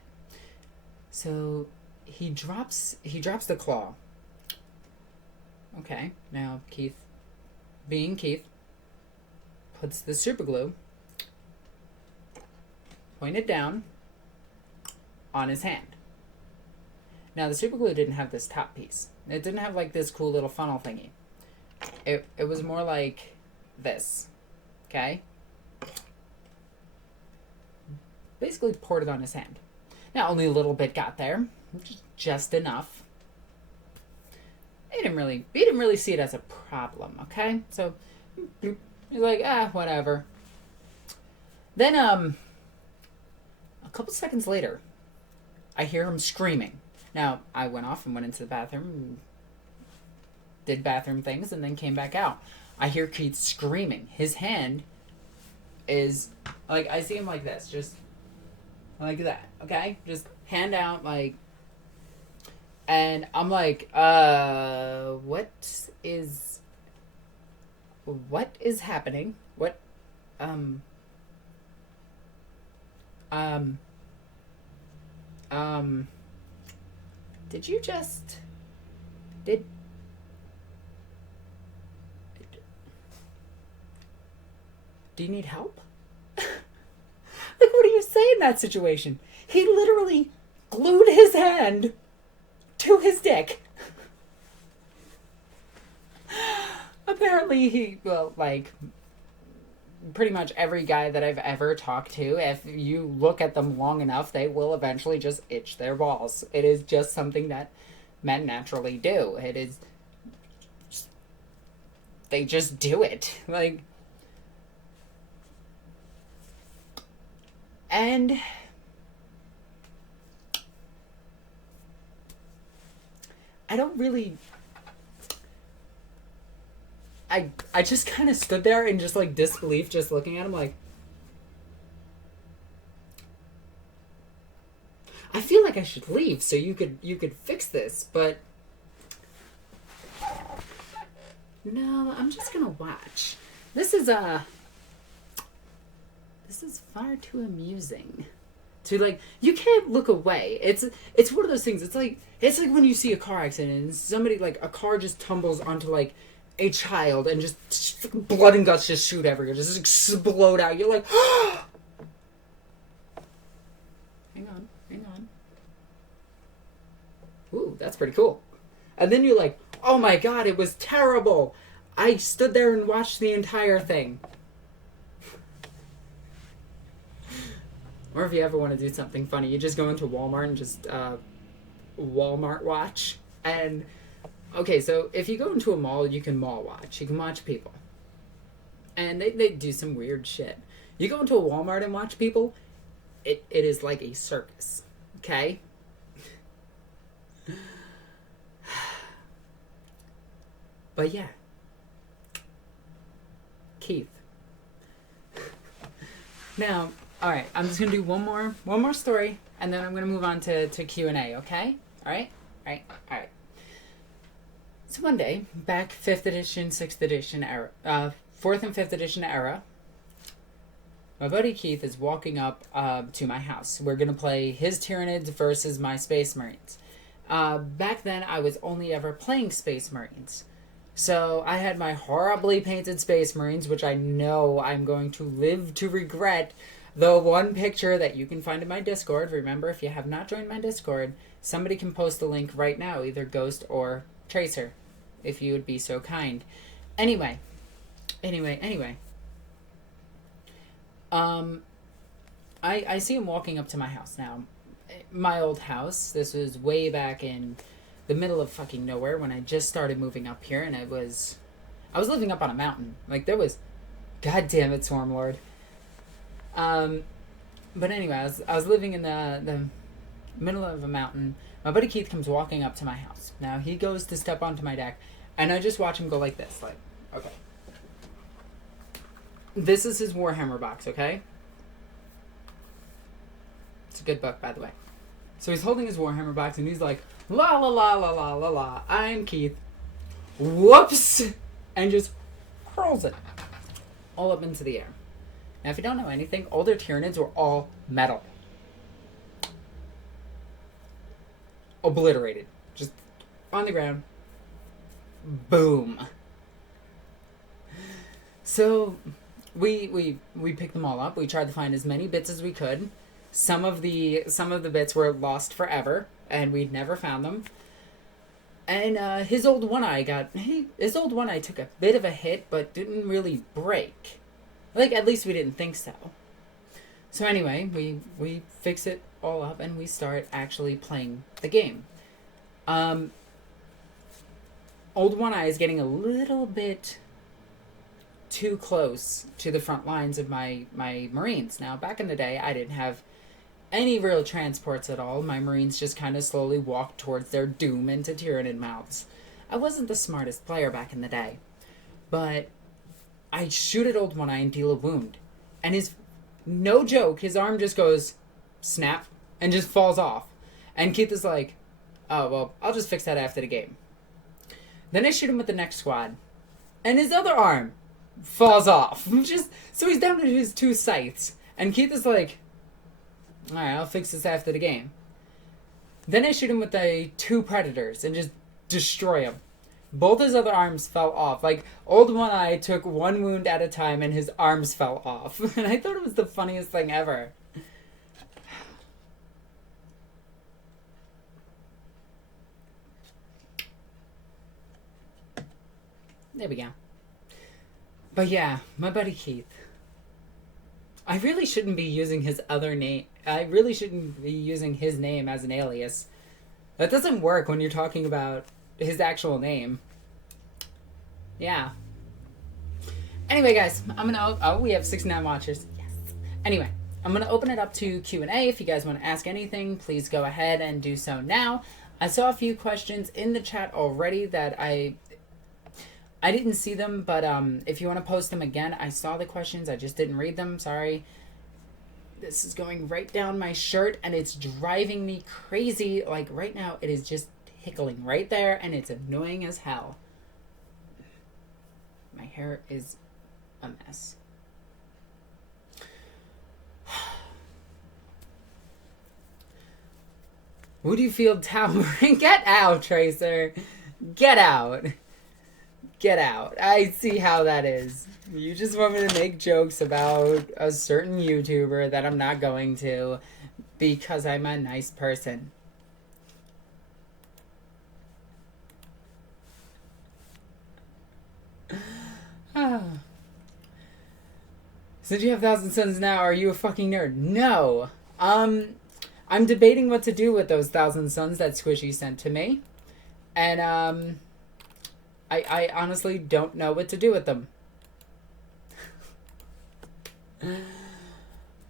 So he drops the claw. Okay, now Keith, being Keith, puts the super glue pointed down on his hand. Now the super glue didn't have this top piece. It didn't have like this cool little funnel thingy. It was more like this. Okay? Basically poured it on his hand. Now only a little bit got there. Just enough. He didn't really see it as a problem, okay? So he's like, whatever. Then, a couple seconds later, I hear him screaming. Now, I went off and went into the bathroom, did bathroom things, and then came back out. I hear Keith screaming. His hand is, like, I see him like this, just like that, okay? Just hand out, like, and I'm like, what is happening? Did you just, do you need help? Like, what do you say in that situation? He literally glued his hand to his dick. Apparently pretty much every guy that I've ever talked to, if you look at them long enough, they will eventually just itch their balls. It is just something that men naturally do. It is, they just do it. Like, and I don't really, I just kind of stood there in just like disbelief, just looking at him like, I feel like I should leave so you could fix this, but no, I'm just gonna watch. This is far too amusing. To like, you can't look away. It's one of those things. It's like when you see a car accident and somebody, like, a car just tumbles onto like a child and just blood and guts just shoot everywhere, just explode out. You're like, hang on. Ooh, that's pretty cool. And then you're like, oh my god, it was terrible. I stood there and watched the entire thing. Or if you ever want to do something funny, you just go into Walmart and just Walmart watch. And, okay, so if you go into a mall, you can mall watch. You can watch people. And they do some weird shit. You go into a Walmart and watch people, it is like a circus. Okay? But yeah. Keith. Now, all right, I'm just gonna do one more story, and then I'm gonna move on to Q&A. Okay? All right. So one day, back 5th edition, 6th edition era, 4th and 5th edition era, my buddy Keith is walking up to my house. We're gonna play his Tyranids versus my Space Marines. Back then, I was only ever playing Space Marines. So I had my horribly painted Space Marines, which I know I'm going to live to regret. The one picture that you can find in my Discord, remember, if you have not joined my Discord, somebody can post a link right now, either Ghost or Tracer, if you would be so kind. Anyway. I see him walking up to my house now. My old house, this was way back in the middle of fucking nowhere when I just started moving up here, and I was living up on a mountain. Like, there was, god damn it, Swarmlord. But anyway, I was living in the middle of a mountain. My buddy Keith comes walking up to my house. Now, he goes to step onto my deck, and I just watch him go like this, like, okay. This is his Warhammer box, okay? It's a good book, by the way. So he's holding his Warhammer box, and he's like, la la la la la la la, I'm Keith. Whoops! And just hurls it all up into the air. Now, if you don't know anything, older Tyranids were all metal. Obliterated. Just on the ground. Boom. So, we picked them all up. We tried to find as many bits as we could. Some of the bits were lost forever, and we'd never found them. And his old one eye took a bit of a hit, but didn't really break. Like, at least we didn't think so. So anyway, we fix it all up, and we start actually playing the game. Old One Eye is getting a little bit too close to the front lines of my Marines. Now, back in the day, I didn't have any real transports at all. My Marines just kind of slowly walked towards their doom into Tyranid mouths. I wasn't the smartest player back in the day, but I shoot at Old One Eye and deal a wound. And no joke, his arm just goes snap and just falls off. And Keith is like, oh, well, I'll just fix that after the game. Then I shoot him with the next squad, and his other arm falls off. So he's down to his 2 scythes. And Keith is like, alright, I'll fix this after the game. Then I shoot him with the 2 predators and just destroy him. Both his other arms fell off. Like, Old One Eye took 1 wound at a time and his arms fell off. And I thought it was the funniest thing ever. There we go. But yeah, my buddy Keith. I really shouldn't be using his other name. I really shouldn't be using his name as an alias. That doesn't work when you're talking about his actual name. Yeah. Anyway, guys, we have 69 watchers. Yes. Anyway, I'm gonna open it up to Q&A. If you guys want to ask anything, please go ahead and do so now. I saw a few questions in the chat already that I didn't see them, but if you want to post them again, I saw the questions. I just didn't read them. Sorry. This is going right down my shirt, and it's driving me crazy. Like, right now, it is just tickling right there, and it's annoying as hell. My hair is a mess. Who do you feel towering? Get out, Tracer. Get out. Get out. I see how that is. You just want me to make jokes about a certain YouTuber that I'm not going to because I'm a nice person. Since you have 1,000 suns now, are you a fucking nerd? No. I'm debating what to do with those 1,000 suns that Squishy sent to me. And, I honestly don't know what to do with them.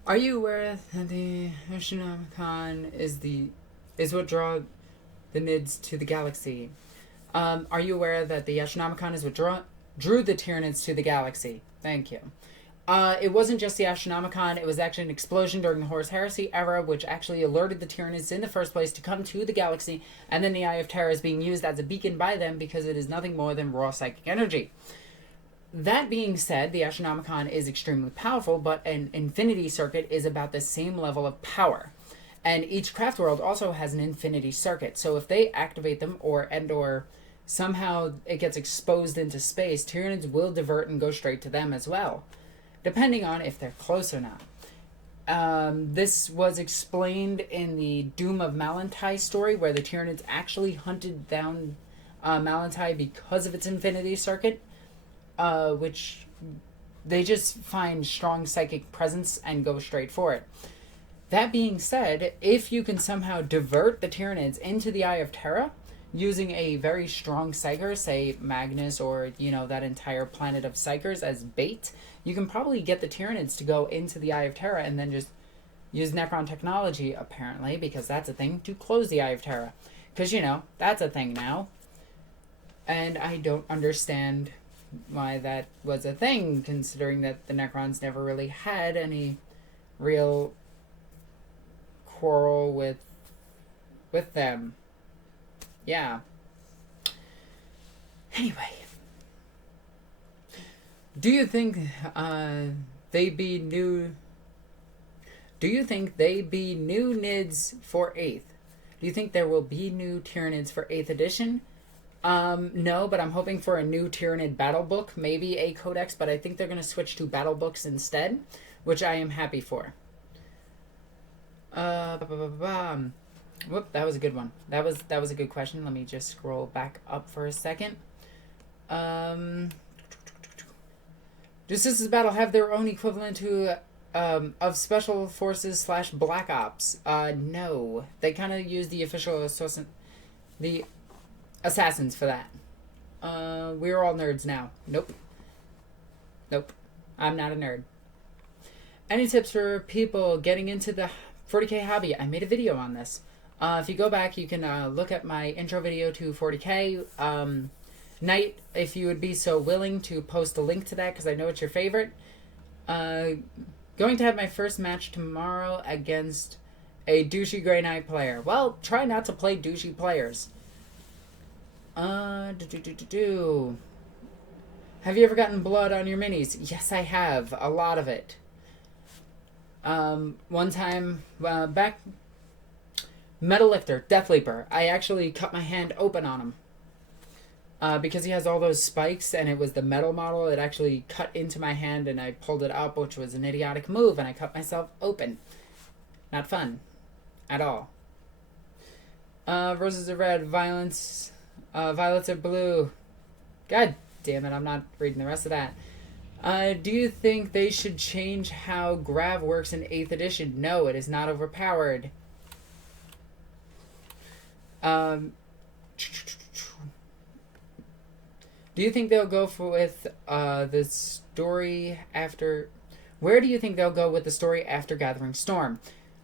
Are you aware that the Astronomicon is what draw the nids to the galaxy? Are you aware that the Astronomicon is what drew the tyranids to the galaxy? Thank you. It wasn't just the Astronomicon, it was actually an explosion during the Horus Heresy era, which actually alerted the Tyranids in the first place to come to the galaxy, and then the Eye of Terror is being used as a beacon by them because it is nothing more than raw psychic energy. That being said, the Astronomicon is extremely powerful, but an infinity circuit is about the same level of power. And each craft world also has an infinity circuit, so if they activate them or somehow it gets exposed into space, Tyranids will divert and go straight to them as well, depending on if they're close or not. This was explained in the Doom of Malantai story, where the Tyranids actually hunted down Malantai because of its infinity circuit, which they just find strong psychic presence and go straight for it. That being said, if you can somehow divert the Tyranids into the Eye of Terra, using a very strong Psyker, say Magnus or, that entire planet of Psykers as bait, you can probably get the Tyranids to go into the Eye of Terra and then just use Necron technology, apparently, because that's a thing, to close the Eye of Terra. Because, that's a thing now. And I don't understand why that was a thing, considering that the Necrons never really had any real quarrel with them. Yeah. Anyway. Do you think they be new nids for 8th? Do you think there will be new Tyranids for 8th edition? No, but I'm hoping for a new Tyranid battle book, maybe a codex, but I think they're going to switch to battle books instead, which I am happy for. Whoop, that was a good one. That was a good question. Let me just scroll back up for a second. Do Systems Battle have their own equivalent to of Special Forces / Black Ops? No. They kind of use the official the assassins for that. We're all nerds now. Nope. I'm not a nerd. Any tips for people getting into the 40k hobby? I made a video on this. If you go back, you can look at my intro video to 40k. Knight, if you would be so willing to post a link to that, because I know it's your favorite. Going to have my first match tomorrow against a douchey Grey Knight player. Well, try not to play douchey players. Have you ever gotten blood on your minis? Yes, I have. A lot of it. One time, back... Metal Lifter, Death Leaper. I actually cut my hand open on him. Because he has all those spikes, and it was the metal model, it actually cut into my hand, and I pulled it up, which was an idiotic move, and I cut myself open. Not fun. At all. Roses are red, violets are blue. God damn it, I'm not reading the rest of that. Do you think they should change how Grav works in 8th edition? No, it is not overpowered. Do you think they'll go with the story after... Where do you think they'll go with the story after Gathering Storm?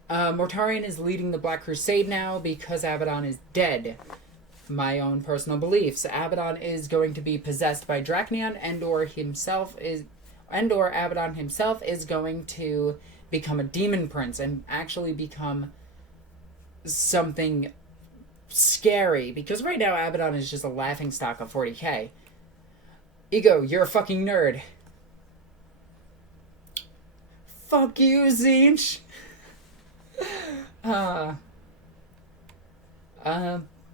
Mortarion is leading the Black Crusade now because Abaddon is dead. my own personal beliefs. Abaddon is going to be possessed by Draknion, and/or Abaddon himself is going to become a demon prince and actually become something scary. Because right now Abaddon is just a laughingstock of 40k. Ego, you're a fucking nerd. Fuck you, Zinch.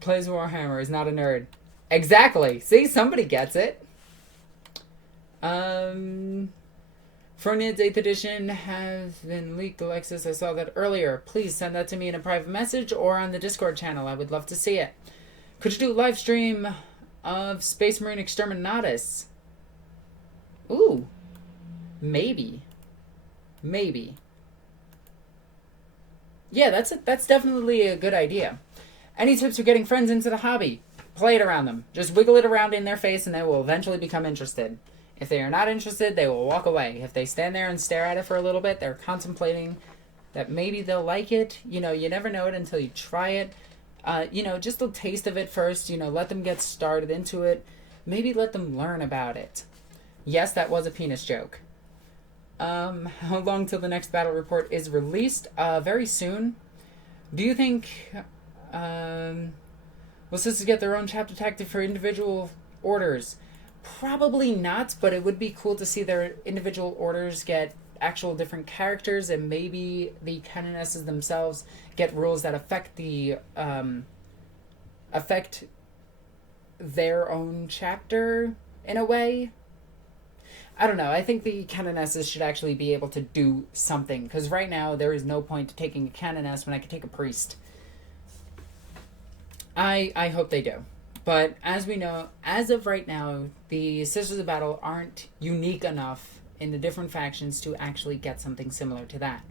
Plays Warhammer, is not a nerd. Exactly. See, somebody gets it. Tyranids 8th edition has been leaked, Alexis. I saw that earlier. Please send that to me in a private message or on the Discord channel. I would love to see it. Could you do a live stream of Space Marine Exterminatus? Ooh. Maybe. Yeah, that's definitely a good idea. Any tips for getting friends into the hobby? Play it around them. Just wiggle it around in their face and they will eventually become interested. If they are not interested, they will walk away. If they stand there and stare at it for a little bit, they're contemplating that maybe they'll like it. You know, you never know it until you try it. You know, just a taste of it first. You know, let them get started into it. Maybe let them learn about it. Yes, that was a penis joke. How long till the next battle report is released? Very soon. Do you think... will sisters get their own chapter tactic for individual orders? Probably not, but it would be cool to see their individual orders get actual different characters, and maybe the canonesses themselves get rules that affect the affect their own chapter in a way. I don't know. I think the canonesses should actually be able to do something, because right now there is no point to taking a canoness when I could take a priest. I hope they do. But as we know, as of right now, the Sisters of Battle aren't unique enough in the different factions to actually get something similar to that.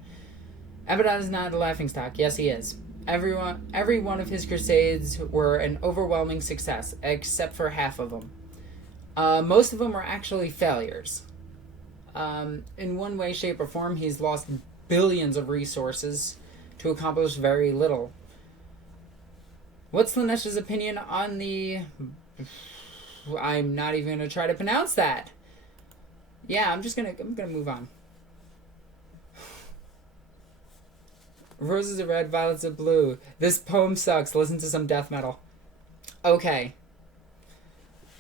Abaddon is not a laughingstock. Yes, he is. Every one of his crusades were an overwhelming success, except for half of them. Most of them were actually failures. In one way, shape, or form, he's lost billions of resources to accomplish very little. What's Lanesh's opinion on the... I'm not even going to try to pronounce that. Yeah, I'm gonna move on. Roses are red, violets are blue. This poem sucks. Listen to some death metal. Okay.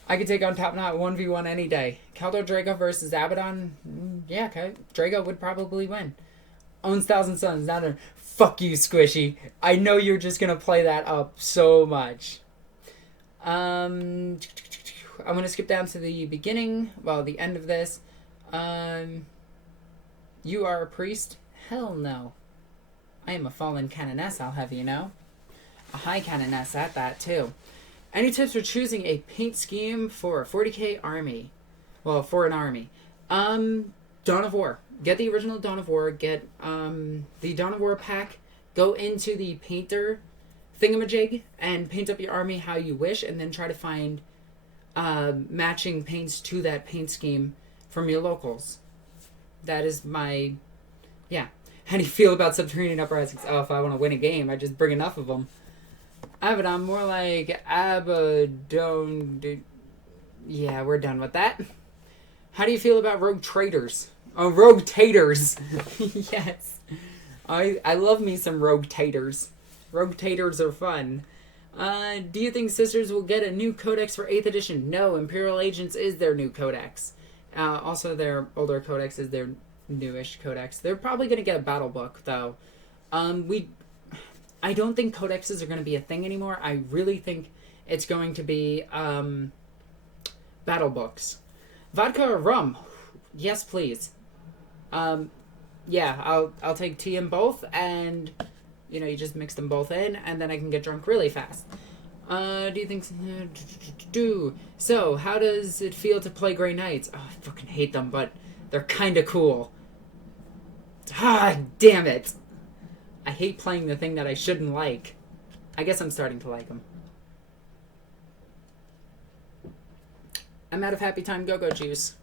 I could take on Top Knot 1v1 any day. Kaldor Drago versus Abaddon? Yeah, okay. Drago would probably win. Owns Thousand Suns. Not a... Fuck you, Squishy. I know you're just gonna play that up so much. I'm gonna skip down to the beginning. Well, the end of this. You are a priest? Hell no. I am a fallen canoness, I'll have you know. A high canoness at that, too. Any tips for choosing a paint scheme for a 40k army? Well, for an army. Dawn of War. Get the original Dawn of War. Get the Dawn of War pack. Go into the painter thingamajig and paint up your army how you wish, and then try to find matching paints to that paint scheme from your locals. That is my... Yeah. How do you feel about Subterranean Uprisings? Oh, if I want to win a game, I just bring enough of them. Abaddon, more like Abaddon. Yeah, we're done with that. How do you feel about rogue traders? Oh, rogue taters. Yes. I love me some rogue taters. Rogue taters are fun. Do you think Sisters will get a new codex for 8th edition? No, Imperial Agents is their new codex. Also, their older codex is their newish codex. They're probably going to get a battle book, though. I don't think codexes are going to be a thing anymore. I really think it's going to be battle books. Vodka or rum? Yes, please. Yeah, I'll take tea in both, and you just mix them both in, and then I can get drunk really fast. Do you think... So, how does it feel to play Grey Knights? Oh, I fucking hate them, but they're kind of cool. Ah, damn it. I hate playing the thing that I shouldn't like. I guess I'm starting to like them. I'm out of Happy Time Go-Go juice.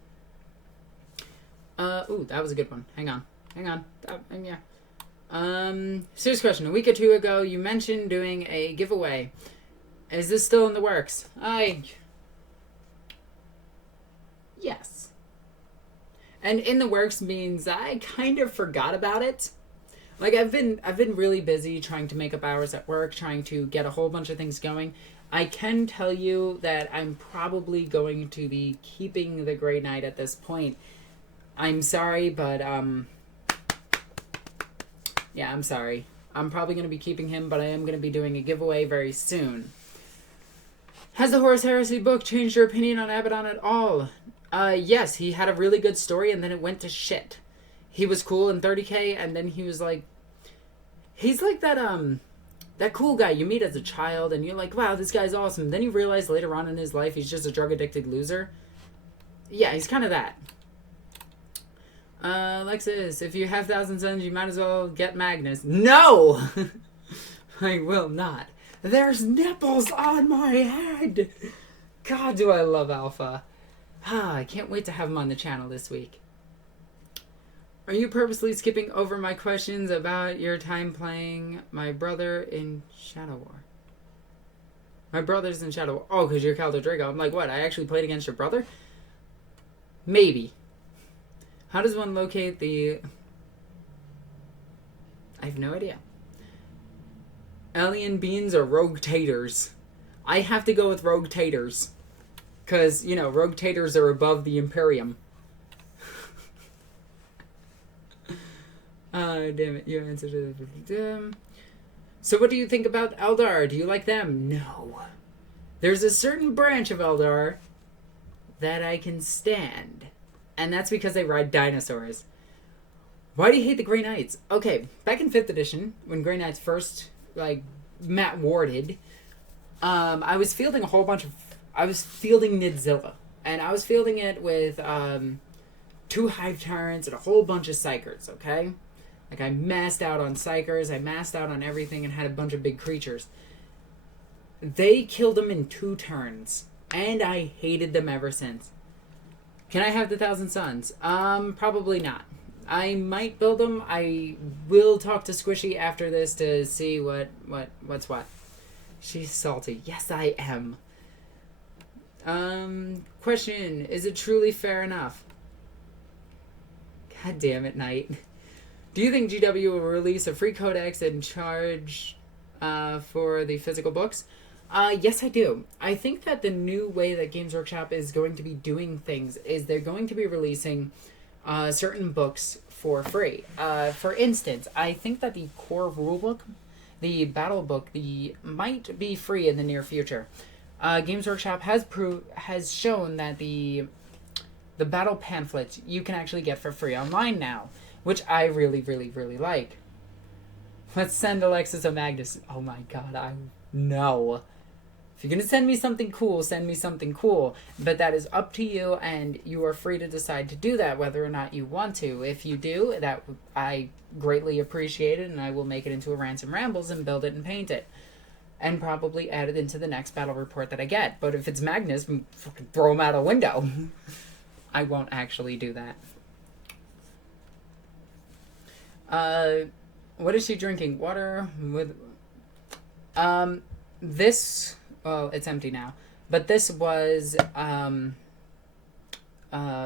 Ooh, that was a good one. Hang on. Yeah. Serious question. A week or two ago, you mentioned doing a giveaway. Is this still in the works? Yes. And in the works means I kind of forgot about it. Like, I've been really busy trying to make up hours at work, trying to get a whole bunch of things going. I can tell you that I'm probably going to be keeping the Grey Knight at this point. I'm sorry, but, yeah, I'm sorry. I'm probably going to be keeping him, but I am going to be doing a giveaway very soon. Has the Horus Heresy book changed your opinion on Abaddon at all? Yes, he had a really good story, and then it went to shit. He was cool in 30K, and then he was like... He's like that cool guy you meet as a child, and you're like, wow, this guy's awesome. Then you realize later on in his life he's just a drug-addicted loser. Yeah, he's kind of that. Alexis, if you have 1,000 suns, you might as well get Magnus. No! I will not. There's nipples on my head! God, do I love Alpha. I can't wait to have him on the channel this week. Are you purposely skipping over my questions about your time playing my brother in Shadow War? My brother's in Shadow War. Oh, because you're Caldo Drago. I'm like, what? I actually played against your brother? Maybe. How does one locate the... I have no idea. Alien beans or rogue taters? I have to go with rogue taters. Because, you know, rogue taters are above the Imperium. Damn it, you answered it. So what do you think about Eldar? Do you like them? No. There's a certain branch of Eldar that I can stand. And that's because they ride dinosaurs. Why do you hate the Grey Knights? Okay, back in 5th edition, when Grey Knights first, like, Matt Warded, I was fielding a whole bunch of... I was fielding Nidzilla. And I was fielding it with 2 Hive Tyrants and a whole bunch of Psychers, okay? Like, I massed out on Psychers, I massed out on everything, and had a bunch of big creatures. They killed them in 2 turns, and I hated them ever since. Can I have the 1,000 Suns? Probably not. I might build them. I will talk to Squishy after this to see what's what. She's salty. Yes, I am. Question. Is it truly fair enough? God damn it, Knight. Do you think GW will release a free codex and charge for the physical books? Yes, I do. I think that the new way that Games Workshop is going to be doing things is they're going to be releasing certain books for free. For instance, I think that the core rulebook, the battle book, might be free in the near future. Games Workshop has shown that the battle pamphlets you can actually get for free online now, which I really, really, really like. Let's send Alexis a Magnus. Oh my god, no. If you're going to send me something cool, send me something cool. But that is up to you, and you are free to decide to do that, whether or not you want to. If you do, that I greatly appreciate it, and I will make it into a Ransom Rambles and build it and paint it. And probably add it into the next battle report that I get. But if it's Magnus, fucking throw him out a window. I won't actually do that. What is she drinking? Water with... This... Well, it's empty now. But this was,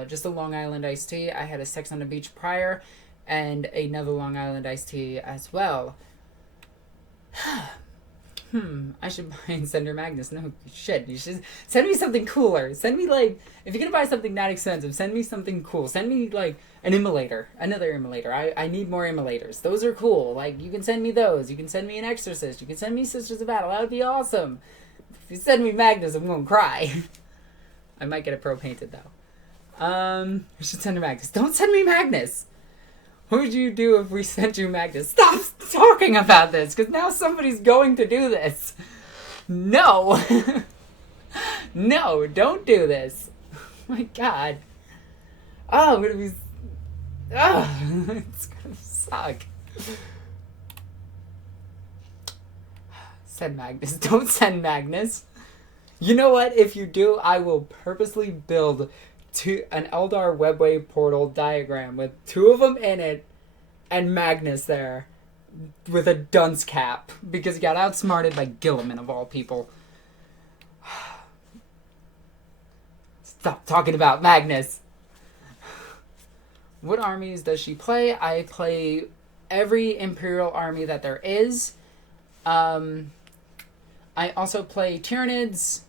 just a Long Island iced tea. I had a Sex on the Beach prior, and another Long Island iced tea as well. I should buy and send her Magnus. No, shit. You should send me something cooler. Send me, like, if you're gonna buy something not expensive, send me something cool. Send me, like, an immolator. Another immolator. I need more immolators. Those are cool. Like, you can send me those. You can send me an Exorcist. You can send me Sisters of Battle. That would be awesome. If you send me Magnus, I'm gonna cry. I might get it pro-painted, though. I should send her Magnus. Don't send me Magnus! What would you do if we sent you Magnus? Stop talking about this, because now somebody's going to do this. No. No, don't do this. Oh my god. Oh, I'm gonna be... Oh, it's gonna suck. Send Magnus. Don't send Magnus. You know what? If you do, I will purposely build an Eldar Webway portal diagram with 2 of them in it and Magnus there with a dunce cap because he got outsmarted by Gilliman of all people. Stop talking about Magnus. What armies does she play? I play every Imperial army that there is. I also play Tyranids.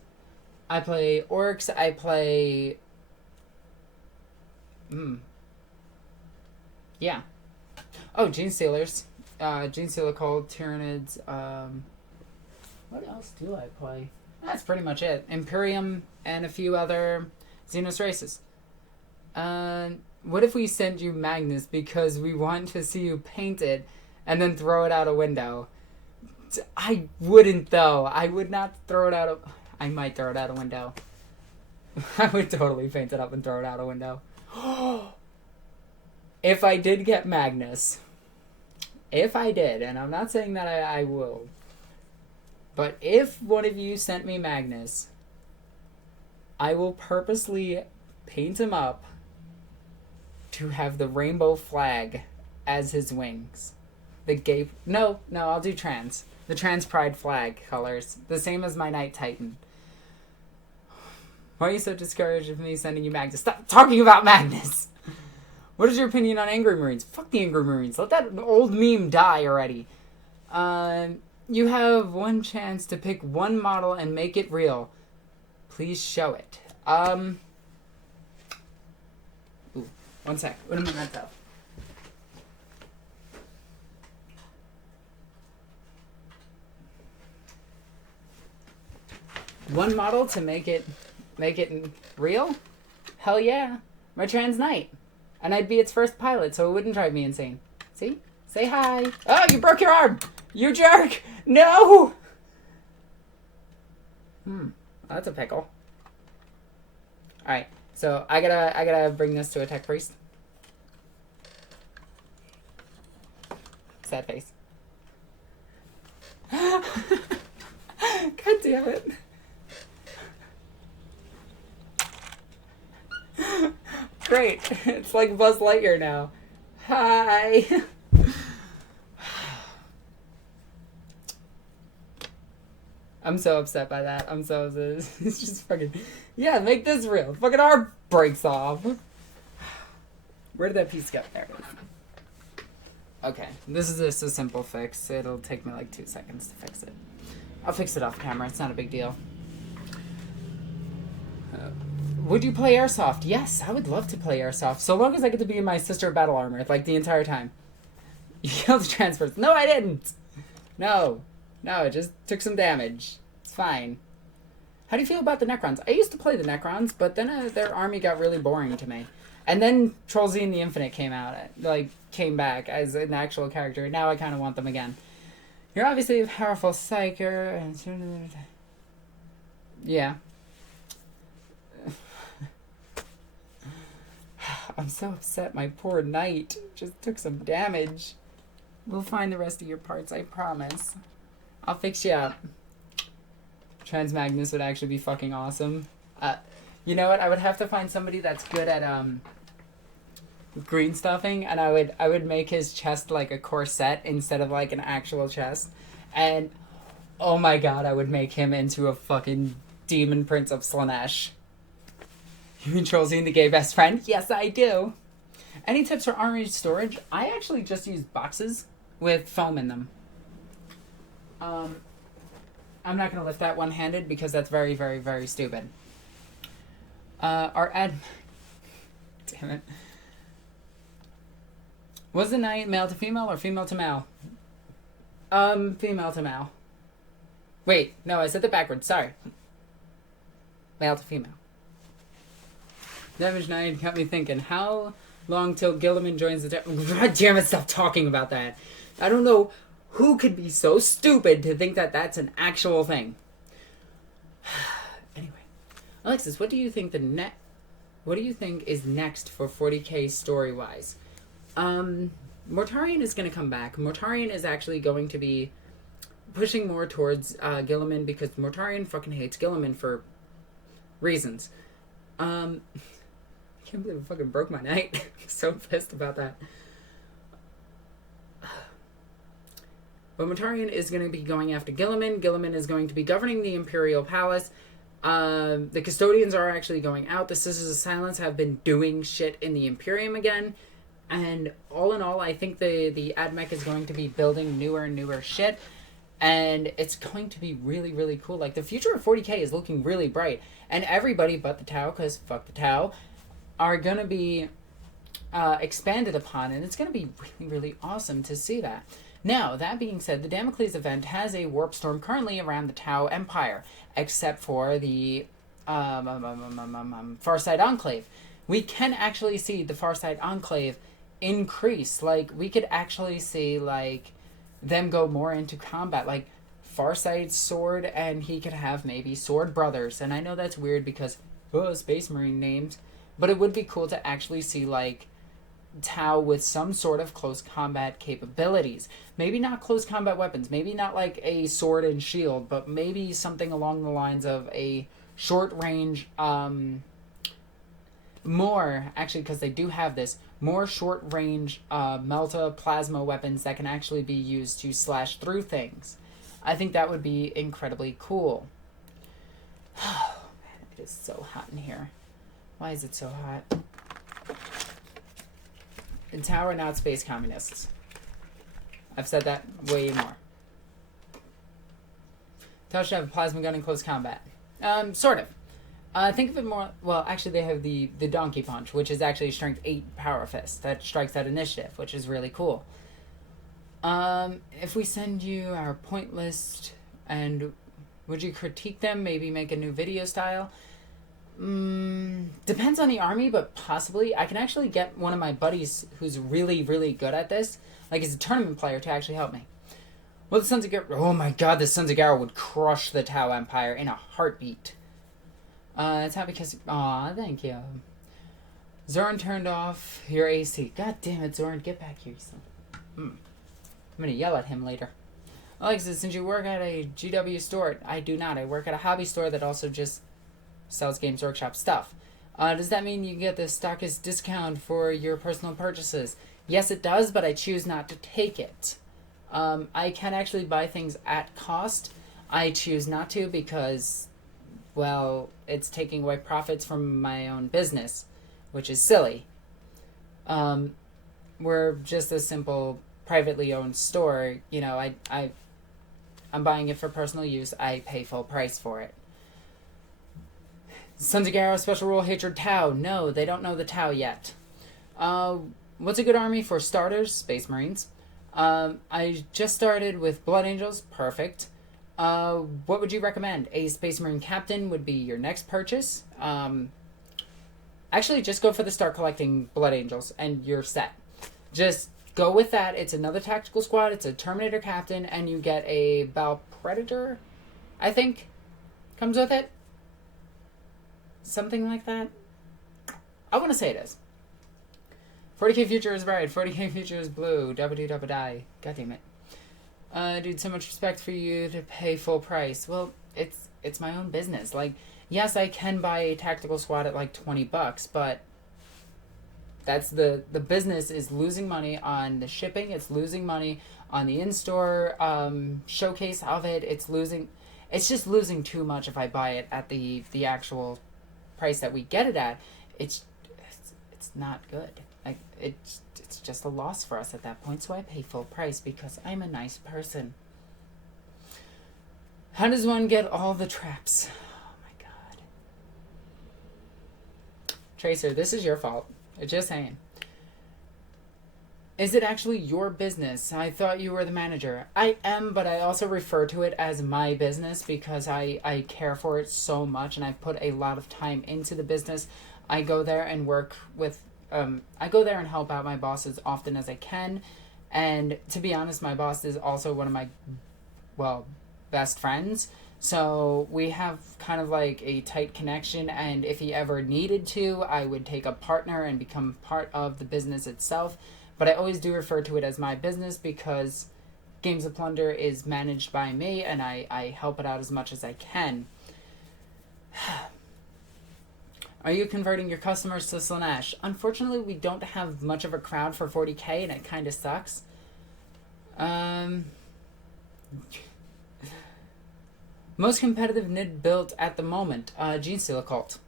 I play Orks. I play... Yeah. Oh, Genestealers. Genestealer called Tyranids. What else do I play? That's pretty much it. Imperium and a few other Xenos races. What if we send you Magnus because we want to see you paint it and then throw it out a window? I wouldn't, though. I would not throw it out. I might throw it out a window. I would totally paint it up and throw it out a window. If I did get Magnus. If I did, and I'm not saying that I will. But if one of you sent me Magnus, I will purposely paint him up to have the rainbow flag as his wings. The gay... No, I'll do trans. The trans pride flag colors. The same as my Knight Titan. Why are you so discouraged of me sending you Magnus? Stop talking about Magnus! What is your opinion on Angry Marines? Fuck the Angry Marines. Let that old meme die already. You have one chance to pick one model and make it real. Please show it. Ooh, one sec. What am I meant to? One model to make it real? Hell yeah. My trans knight. And I'd be its first pilot, so it wouldn't drive me insane. See? Say hi. Oh, you broke your arm! You jerk! No! That's a pickle. Alright, so I gotta bring this to a tech priest. Sad face. God damn it. Great. It's like Buzz Lightyear now. Hi. I'm so upset by that. It's just fucking... Yeah, make this real. Fucking arm breaks off. Where did that piece go? There it is. Okay. This is just a simple fix. It'll take me like 2 seconds to fix it. I'll fix it off camera. It's not a big deal. Would you play Airsoft? Yes, I would love to play Airsoft. So long as I get to be in my sister battle armor, like, the entire time. You killed the transfers. No, I didn't! No, it just took some damage. It's fine. How do you feel about the Necrons? I used to play the Necrons, but then their army got really boring to me. And then Troll Z and the Infinite came back as an actual character. Now I kind of want them again. You're obviously a powerful psyker. Yeah. I'm so upset my poor knight just took some damage. We'll find the rest of your parts, I promise. I'll fix you up. Trans Magnus would actually be fucking awesome. You know what? I would have to find somebody that's good at green stuffing, and I would make his chest like a corset instead of like an actual chest. And oh my god, I would make him into a fucking demon prince of Slanesh. You mean Troll Z the gay best friend? Yes, I do. Any tips for armory storage? I actually just use boxes with foam in them. I'm not going to lift that one-handed because that's very, very, very stupid. Damn it. Was the knight male to female or female to male? Female to male. Wait, no, I said that backwards. Sorry. Male to female. Damage 9 got me thinking, how long till Gilliman joins the... God damn it, stop talking about that. I don't know who could be so stupid to think that that's an actual thing. Anyway. Alexis, what do you think what do you think is next for 40k story-wise? Mortarion is going to come back. Mortarion is actually going to be pushing more towards Gilliman because Mortarion fucking hates Gilliman for reasons. I can't believe I fucking broke my knight. I'm so pissed about that. But Mortarion is going to be going after Gilliman. Gilliman is going to be governing the Imperial Palace. The custodians are actually going out. The Sisters of Silence have been doing shit in the Imperium again. And all in all, I think the AdMech is going to be building newer and newer shit. And it's going to be really, really cool. Like, the future of 40k is looking really bright. And everybody but the Tau, because fuck the Tau, are going to be expanded upon. And it's going to be really, really awesome to see that. Now, that being said, the Damocles event has a warp storm currently around the Tau Empire, except for the Farside Enclave. We can actually see the Farside Enclave increase. Like, we could actually see, like, them go more into combat. Like, Farsight's sword, and he could have maybe sword brothers. And I know that's weird because, Space Marine names. But it would be cool to actually see, like, Tau with some sort of close combat capabilities. Maybe not close combat weapons. Maybe not like a sword and shield, but maybe something along the lines of a short range, more, actually, because they do have this, more short range Melta plasma weapons that can actually be used to slash through things. I think that would be incredibly cool. Oh, man, it is so hot in here. Why is it so hot? The Tau are not space communists. I've said that way more. Tau should have a plasma gun in close combat. Sort of. Think of it more... Well, actually, they have the Donkey Punch, which is actually Strength 8 Power Fist. That strikes at initiative, which is really cool. If we send you our point list, and would you critique them? Maybe make a new video style? Depends on the army, but possibly. I can actually get one of my buddies who's really, really good at this. Like, he's a tournament player to actually help me. Well, the Sons of Gara... Oh my god, the Sons of Gara would crush the Tau Empire in a heartbeat. It's not because... Aw, thank you. Zoran turned off your AC. God damn it, Zoran, get back here, son. I'm gonna yell at him later. Alexis, since you work at a GW store... I do not. I work at a hobby store that also just sells Games Workshop stuff. Does that mean you get the stockist discount for your personal purchases? Yes, it does, but I choose not to take it. I can actually buy things at cost. I choose not to because, well, it's taking away profits from my own business, which is silly. We're just a simple privately owned store. You know, I'm buying it for personal use. I pay full price for it. Sons of Gara, special rule, hatred Tau. No, they don't know the Tau yet. What's a good army for starters? Space Marines. I just started with Blood Angels. Perfect. What would you recommend? A Space Marine Captain would be your next purchase. Actually, just go for the start collecting Blood Angels and you're set. Just go with that. It's another tactical squad. It's a Terminator Captain, and you get a Bal Predator, I think, comes with it. Something like that. I want to say it is. 40k future is bright. 40k future is blue. Dabba-dee-dabba-die. God damn it. Dude, so much respect for you to pay full price. Well, it's my own business. Like, yes, I can buy a tactical squad at like $20, but that's the business is losing money on the shipping. It's losing money on the in-store showcase of it. It's just losing too much if I buy it at the actual price that we get it at. It's not good. Like, it's just a loss for us at that point, so I pay full price because I'm a nice person. How does one get all the traps? Oh my god. Tracer, this is your fault. Just saying. Is it actually your business? I thought you were the manager. I am, but I also refer to it as my business because I care for it so much and I put a lot of time into the business. I go there and work with... I go there and help out my boss as often as I can. And to be honest, my boss is also one of my, well, best friends. So we have kind of like a tight connection. And if he ever needed to, I would take a partner and become part of the business itself. But I always do refer to it as my business because Games of Plunder is managed by me and I help it out as much as I can. Are you converting your customers to Slaanesh? Unfortunately, we don't have much of a crowd for 40k, and it kind of sucks. Most competitive nid built at the moment, Genestealer cult.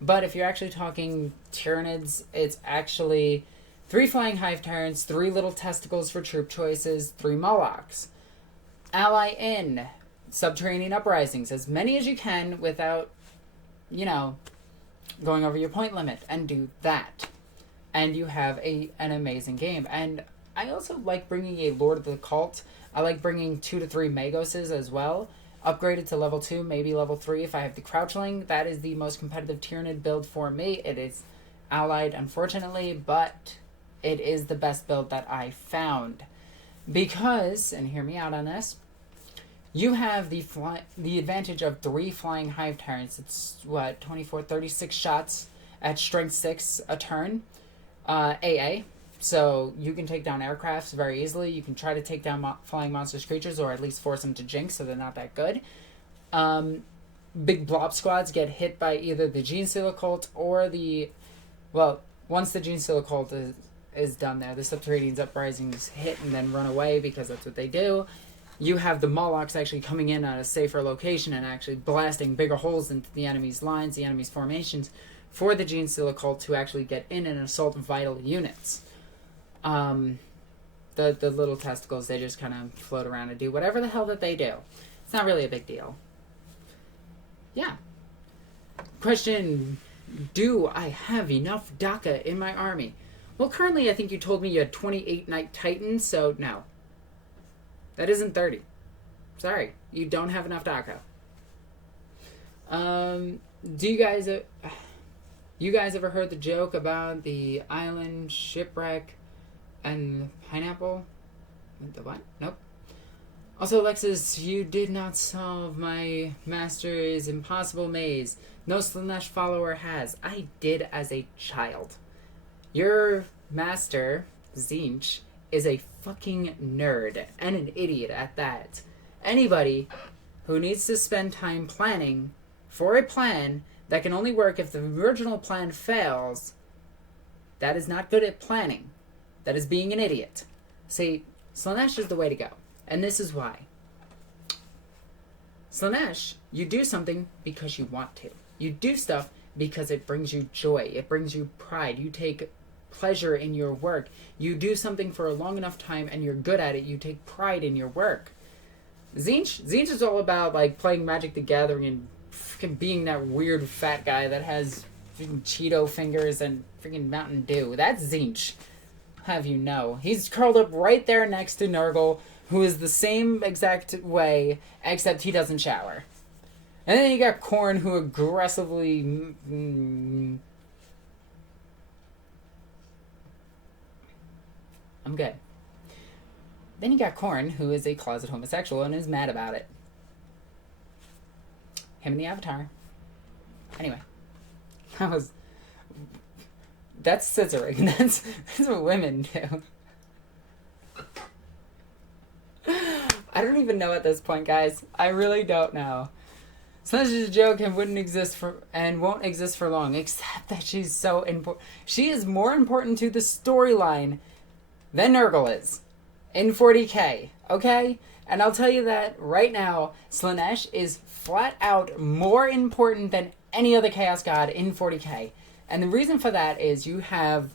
But if you're actually talking tyranids, it's actually 3 flying hive tyrants, 3 little testicles for troop choices, 3 Molochs. Ally in subterranean uprisings, as many as you can without, going over your point limit, and do that. And you have an amazing game. And I also like bringing a Lord of the Cult. I like bringing 2 to 3 Magoses as well. Upgraded to level 2, maybe level 3 if I have the Crouchling. That is the most competitive Tyranid build for me. It is allied, unfortunately, but it is the best build that I found. Because, and hear me out on this, you have the advantage of 3 flying hive tyrants. It's, 24, 36 shots at strength 6 a turn. AA. So you can take down aircrafts very easily. You can try to take down flying monsters creatures, or at least force them to jinx so they're not that good. Big blob squads get hit by either the Genestealer cult or the... Well, once the Genestealer cult is done there, the Subterranean Uprisings hit and then run away because that's what they do. You have the Molochs actually coming in at a safer location and actually blasting bigger holes into the enemy's lines, the enemy's formations, for the Genestealer cult to actually get in and assault vital units. The little testicles, they just kind of float around and do whatever the hell that they do. It's not really a big deal. Yeah. Question, do I have enough DACA in my army? Well, currently I think you told me you had 28 Knight Titans, so no. That isn't 30. Sorry, you don't have enough DACA. Do you guys ever heard the joke about the island shipwreck and the pineapple? The what? Nope. Also, Alexis, you did not solve my master's impossible maze. No Slaanesh follower has. I did as a child. Your master, Zinch, is a fucking nerd and an idiot at that. Anybody who needs to spend time planning for a plan that can only work if the original plan fails, that is not good at planning. That is being an idiot. See, Slaanesh is the way to go. And this is why. Slaanesh, you do something because you want to. You do stuff because it brings you joy. It brings you pride. You take pleasure in your work. You do something for a long enough time and you're good at it. You take pride in your work. Zinch is all about like playing Magic the Gathering and freaking being that weird fat guy that has freaking Cheeto fingers and freaking Mountain Dew. That's Zinch. Have you know. He's curled up right there next to Nurgle, who is the same exact way, except he doesn't shower. And then you got Khorne, who aggressively... I'm good. Then you got Khorne, who is a closet homosexual and is mad about it. Him and the Avatar. Anyway. That's scissoring. That's what women do. I don't even know at this point, guys. I really don't know. Such a joke and wouldn't exist and won't exist for long, except that she's so important. She is more important to the storyline than Nurgle is in 40k, okay? And I'll tell you that right now, Slaanesh is flat out more important than any other Chaos God in 40k. And the reason for that is you have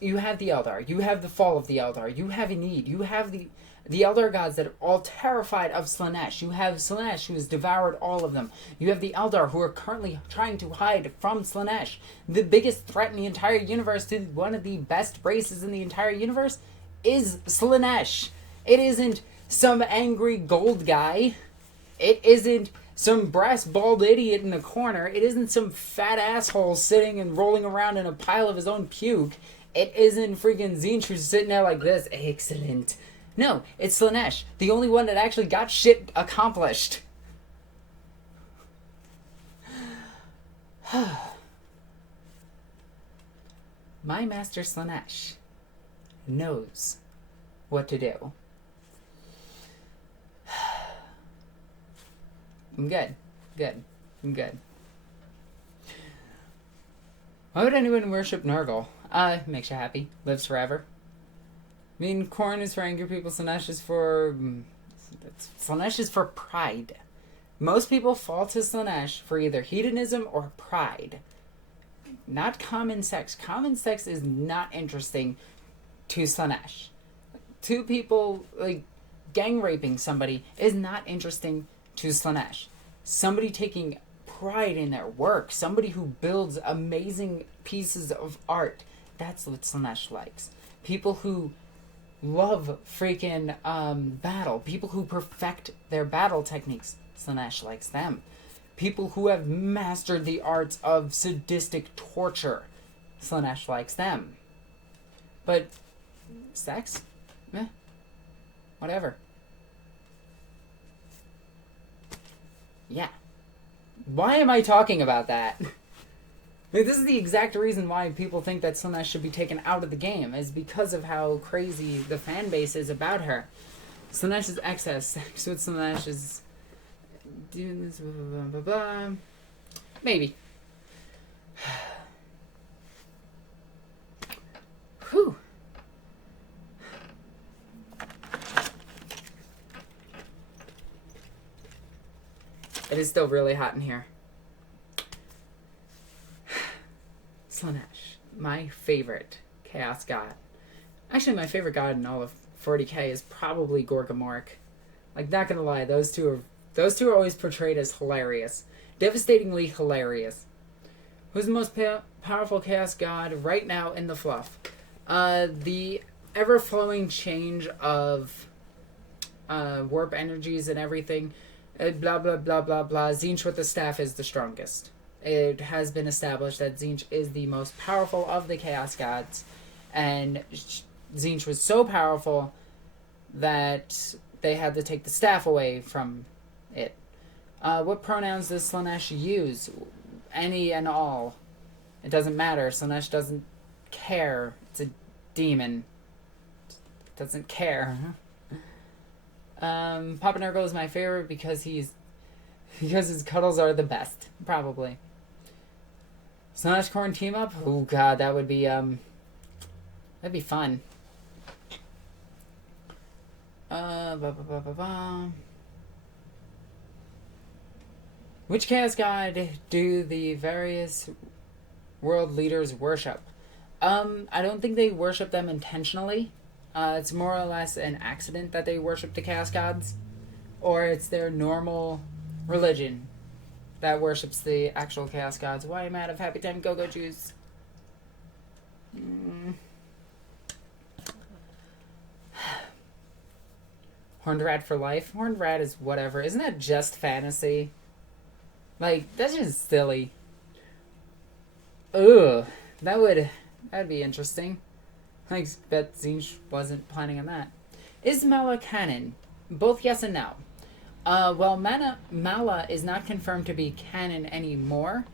the Eldar, you have the fall of the Eldar, you have Enid, you have the Eldar gods that are all terrified of Slaanesh. You have Slaanesh who has devoured all of them. You have the Eldar who are currently trying to hide from Slaanesh. The biggest threat in the entire universe to one of the best races in the entire universe is Slaanesh. It isn't some angry gold guy. It isn't some brass bald idiot in the corner. It isn't some fat asshole sitting and rolling around in a pile of his own puke. It isn't freaking Zinch who's sitting there like this. Excellent. No, it's Slaanesh, the only one that actually got shit accomplished. My master Slaanesh knows what to do. I'm good. I'm good. Why would anyone worship Nurgle? Makes you happy. Lives forever. I mean, Khorne is for angry people, Slaanesh is for Slaanesh is for pride. Most people fall to Slaanesh for either hedonism or pride. Not common sex. Common sex is not interesting to Slaanesh. Two people, like, gang raping somebody is not interesting to Slaanesh. Somebody taking pride in their work, somebody who builds amazing pieces of art, that's what Slaanesh likes. People who love freaking battle, people who perfect their battle techniques, Slaanesh likes them. People who have mastered the arts of sadistic torture, Slaanesh likes them. But sex? Meh. Whatever. Yeah. Why am I talking about that? This is the exact reason why people think that Slaanesh should be taken out of the game, is because of how crazy the fan base is about her. Slaanesh's excess sex with Slaanesh is doing this, blah, blah, blah, blah. Maybe. Whew. It is still really hot in here. Slaanesh, my favorite chaos god. Actually, my favorite god in all of 40k is probably Gorgamork. Like, not gonna lie, those two are always portrayed as hilarious. Devastatingly hilarious. Who's the most powerful chaos god right now in the fluff? The ever-flowing change of warp energies and everything. Blah, blah, blah, blah, blah. Tzeentch with the staff is the strongest. It has been established that Tzeentch is the most powerful of the chaos gods. And Tzeentch was so powerful that they had to take the staff away from it. What pronouns does Slaanesh use? Any and all. It doesn't matter. Slaanesh doesn't care. It's a demon. It doesn't care. Papa Nurgle is my favorite because his cuddles are the best, probably. Slaanesh Khorne team up? Oh god, that would be that'd be fun. Which chaos god do the various world leaders worship? I don't think they worship them intentionally. It's more or less an accident that they worship the chaos gods, or it's their normal religion that worships the actual chaos gods. Why am I out of Happy Time Go-Go juice? Horned Rat for life? Horned Rat is whatever. Isn't that just fantasy? Like, that's just silly. Ugh. That'd be interesting. I bet Tzeentch wasn't planning on that. Is Mala canon? Both yes and no. Well, Mala is not confirmed to be canon anymore.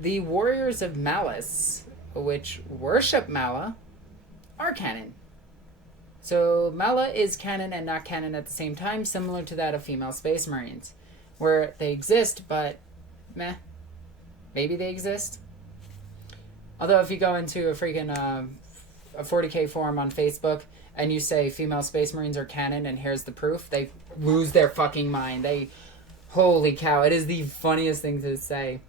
The Warriors of Malice, which worship Mala, are canon. So Mala is canon and not canon at the same time, similar to that of female Space Marines, where they exist, but meh. Maybe they exist. Although if you go into a freaking a 40k forum on Facebook and you say female Space Marines are canon and here's the proof, they lose their fucking mind. Holy cow, it is the funniest thing to say.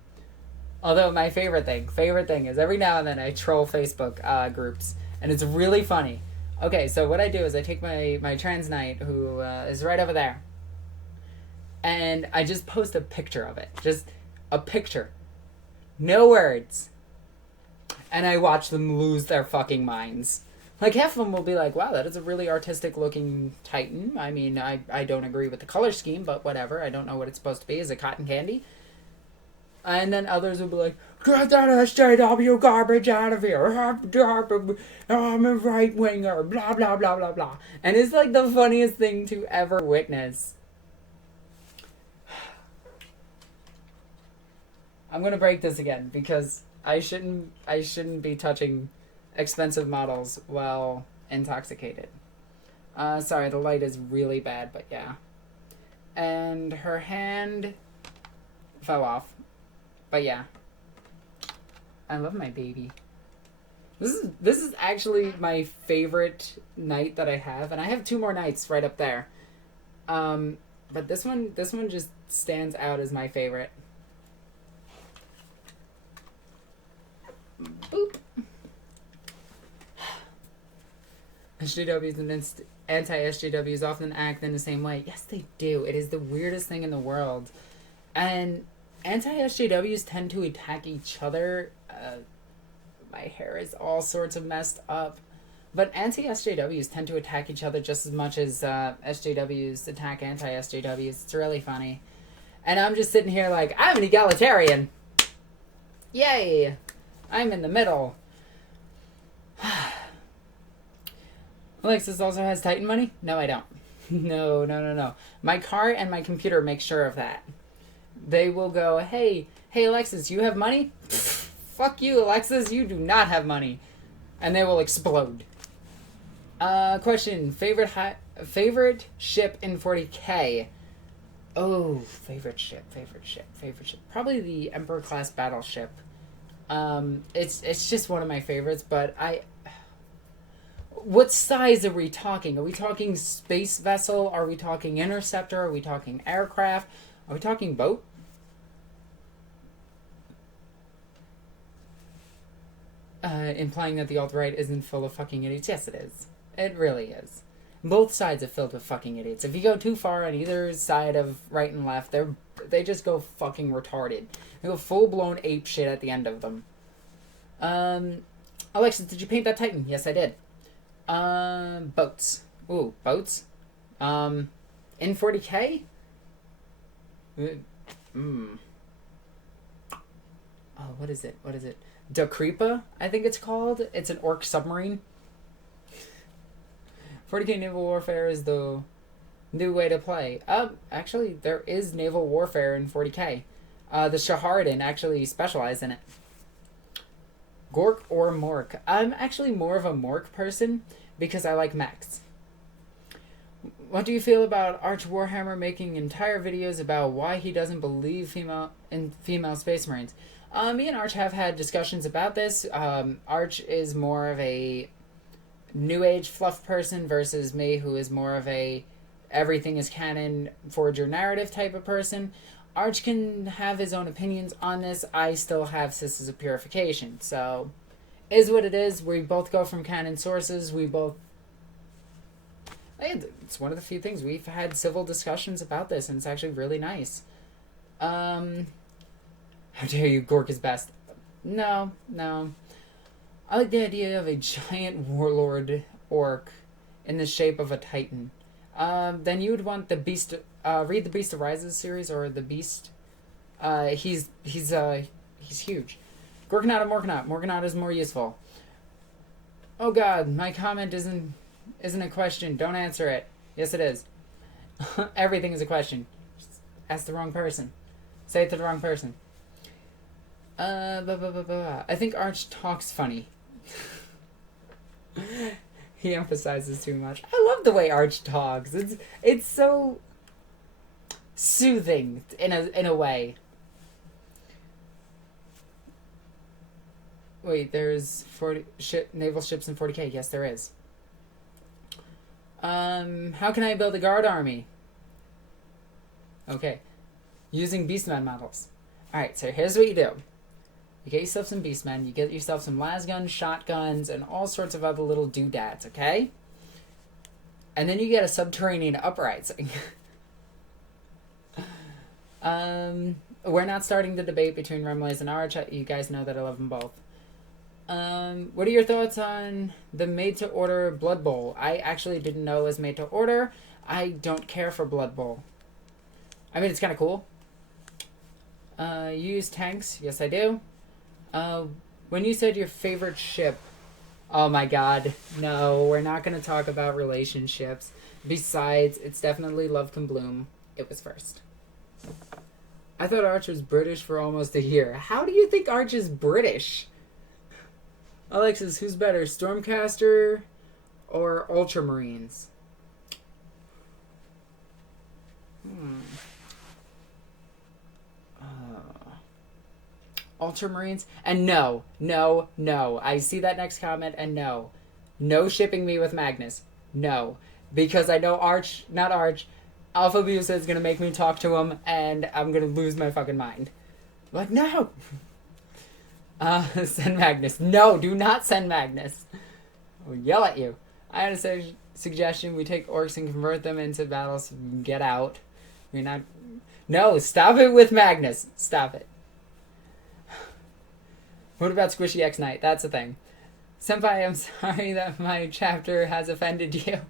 Although my favorite thing is every now and then I troll Facebook groups, and it's really funny. Okay, so what I do is I take my trans knight, who is right over there, and I just post a picture of it. Just a picture. No words. And I watch them lose their fucking minds. Like, half of them will be like, wow, that is a really artistic-looking Titan. I mean, I don't agree with the color scheme, but whatever. I don't know what it's supposed to be. Is it cotton candy? And then others will be like, get that SJW garbage out of here. I'm a right-winger. Blah, blah, blah, blah, blah. And it's like the funniest thing to ever witness. I'm going to break this again because I shouldn't be touching expensive models while intoxicated. Sorry, the light is really bad, but yeah. And her hand fell off. But yeah. I love my baby. This is actually my favorite knight that I have, and I have 2 more knights right up there. But this one just stands out as my favorite. Boop. SJWs and anti-SJWs often act in the same way. Yes, they do. It is the weirdest thing in the world. And anti-SJWs tend to attack each other. My hair is all sorts of messed up. But anti-SJWs tend to attack each other just as much as SJWs attack anti-SJWs. It's really funny. And I'm just sitting here like, I'm an egalitarian. Yay! I'm in the middle. Alexis also has Titan money? No, I don't. No. My car and my computer make sure of that. They will go, hey, Alexis, you have money? Fuck you, Alexis, you do not have money. And they will explode. Question, favorite ship in 40k? Oh, favorite ship. Probably the Emperor class battleship. It's just one of my favorites, but what size are we talking? Are we talking space vessel? Are we talking interceptor? Are we talking aircraft? Are we talking boat? Implying that the alt-right isn't full of fucking idiots. Yes, it is. It really is. Both sides are filled with fucking idiots. If you go too far on either side of right and left, they just go fucking retarded. They go full-blown ape shit at the end of them. Alexis, did you paint that Titan? Yes, I did. Boats. Ooh, boats? In 40k? Oh, what is it? Dakripa, I think it's called. It's an orc submarine. 40k naval warfare is the new way to play. Actually, there is naval warfare in 40k. The Shahardin actually specialize in it. Gork or Mork? I'm actually more of a Mork person because I like mechs. What do you feel about Arch Warhammer making entire videos about why he doesn't believe in female space marines? Me and Arch have had discussions about this. Arch is more of a new age fluff person versus me, who is more of a everything is canon, forge your narrative type of person. Arch can have his own opinions on this. I still have Sisters of Purification. So, is what it is. We both go from canon sources. It's one of the few things. We've had civil discussions about this, and it's actually really nice. How dare you, Gork is best. No. I like the idea of a giant warlord orc in the shape of a titan. Then you would want the Beast... read the Beast Arises series, or the Beast. He's huge. Gorkanaut or Morkanaut? Morkanaut is more useful. Oh god, my comment isn't a question. Don't answer it. Yes, it is. Everything is a question. Just ask the wrong person. Say it to the wrong person. I think Arch talks funny. He emphasizes too much. I love the way Arch talks. It's so soothing in a way. Wait, there's naval ships in 40k. Yes, there is. How can I build a guard army? Okay. Using Beastman models. Alright, so here's what you do. You get yourself some Beastmen, you get yourself some lasguns, shotguns, and all sorts of other little doodads, okay? And then you get a subterranean uprising. We're not starting the debate between Remlays and Arch. You guys know that I love them both. What are your thoughts on the made-to-order Blood Bowl? I actually didn't know it was made-to-order. I don't care for Blood Bowl. I mean, it's kind of cool. You use tanks? Yes, I do. When you said your favorite ship... Oh my god. No, we're not going to talk about relationships. Besides, it's definitely Love Can Bloom. It was first. I thought Arch was British for almost a year. How do you think Arch is British? Alexis, who's better, Stormcaster or Ultramarines? Ultramarines? And no. I see that next comment, and no. No shipping me with Magnus. No. Because I know Alpha Abuse is gonna make me talk to him, and I'm gonna lose my fucking mind. Like, no! Send Magnus. No, do not send Magnus. I'll yell at you. I had a suggestion. We take orcs and convert them into battles so we can get out. We're not... No, stop it with Magnus. Stop it. What about Squishy X Knight? That's the thing. Senpai, I'm sorry that my chapter has offended you.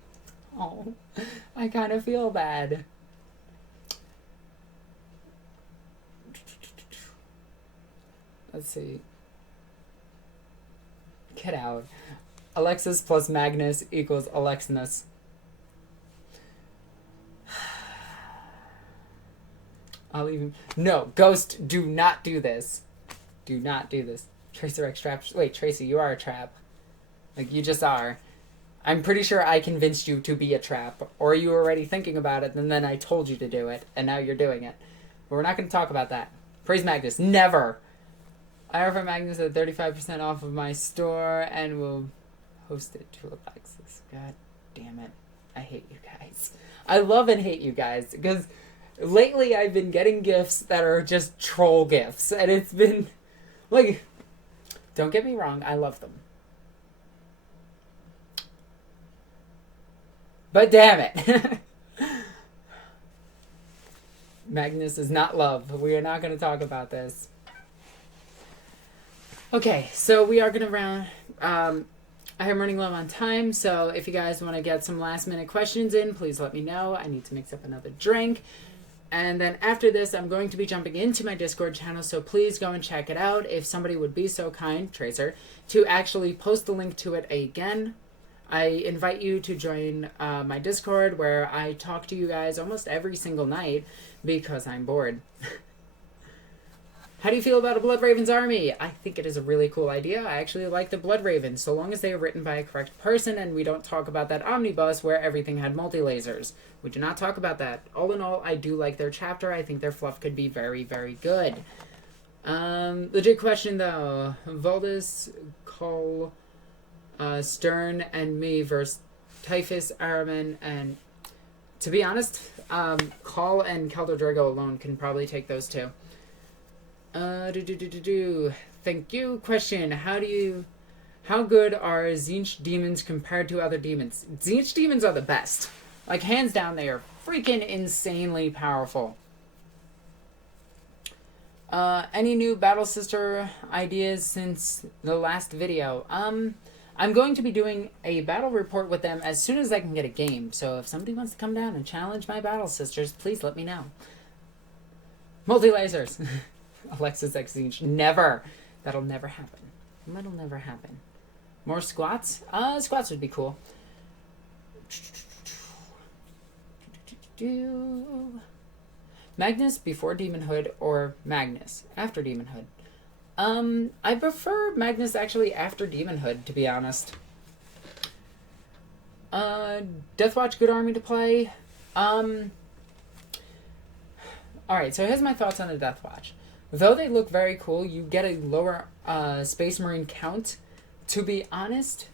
Oh, I kind of feel bad. Let's see. Get out. Alexis plus Magnus equals Alexinus. I'll even... No, Ghost, do not do this. Do not do this. Tracer X trap. Wait, Tracy, you are a trap. Like, you just are. I'm pretty sure I convinced you to be a trap. Or you were already thinking about it, and then I told you to do it, and now you're doing it. But we're not going to talk about that. Praise Magnus. Never! I offer Magnus at 35% off of my store, and will host it to Alexis. God damn it. I hate you guys. I love and hate you guys, because lately I've been getting gifts that are just troll gifts, and it's been... Like, don't get me wrong, I love them. But damn it. Magnus is not love. We are not going to talk about this. Okay, so we are going to round... I am running low on time, so if you guys want to get some last minute questions in, please let me know. I need to mix up another drink. And then after this, I'm going to be jumping into my Discord channel, so please go and check it out. If somebody would be so kind, Tracer, to actually post the link to it again. I invite you to join my Discord, where I talk to you guys almost every single night because I'm bored. How do you feel about a Blood Ravens army? I think it is a really cool idea. I actually like the Blood Ravens, so long as they are written by a correct person and we don't talk about that omnibus where everything had multi-lasers. We do not talk about that. All in all, I do like their chapter. I think their fluff could be very, very good. Legit question, though. Valdis, Cole, Stern, and me versus Typhus, Araman, and... To be honest, Call and Keldor alone can probably take those two. Thank you. Question: how good are Tzeentch demons compared to other demons? Tzeentch demons are the best. Like, hands down, they are freaking insanely powerful. Any new Battle Sister ideas since the last video? I'm going to be doing a battle report with them as soon as I can get a game. So if somebody wants to come down and challenge my Battle Sisters, please let me know. Multi-lasers. Alexis X Tzeentch. Never. That'll never happen. That'll never happen. More squats? Squats would be cool. Magnus before Demonhood or Magnus after Demonhood? I prefer Magnus actually after Demonhood, to be honest. Deathwatch, good army to play. Alright, so here's my thoughts on the Deathwatch. Though they look very cool, you get a lower Space Marine count. To be honest,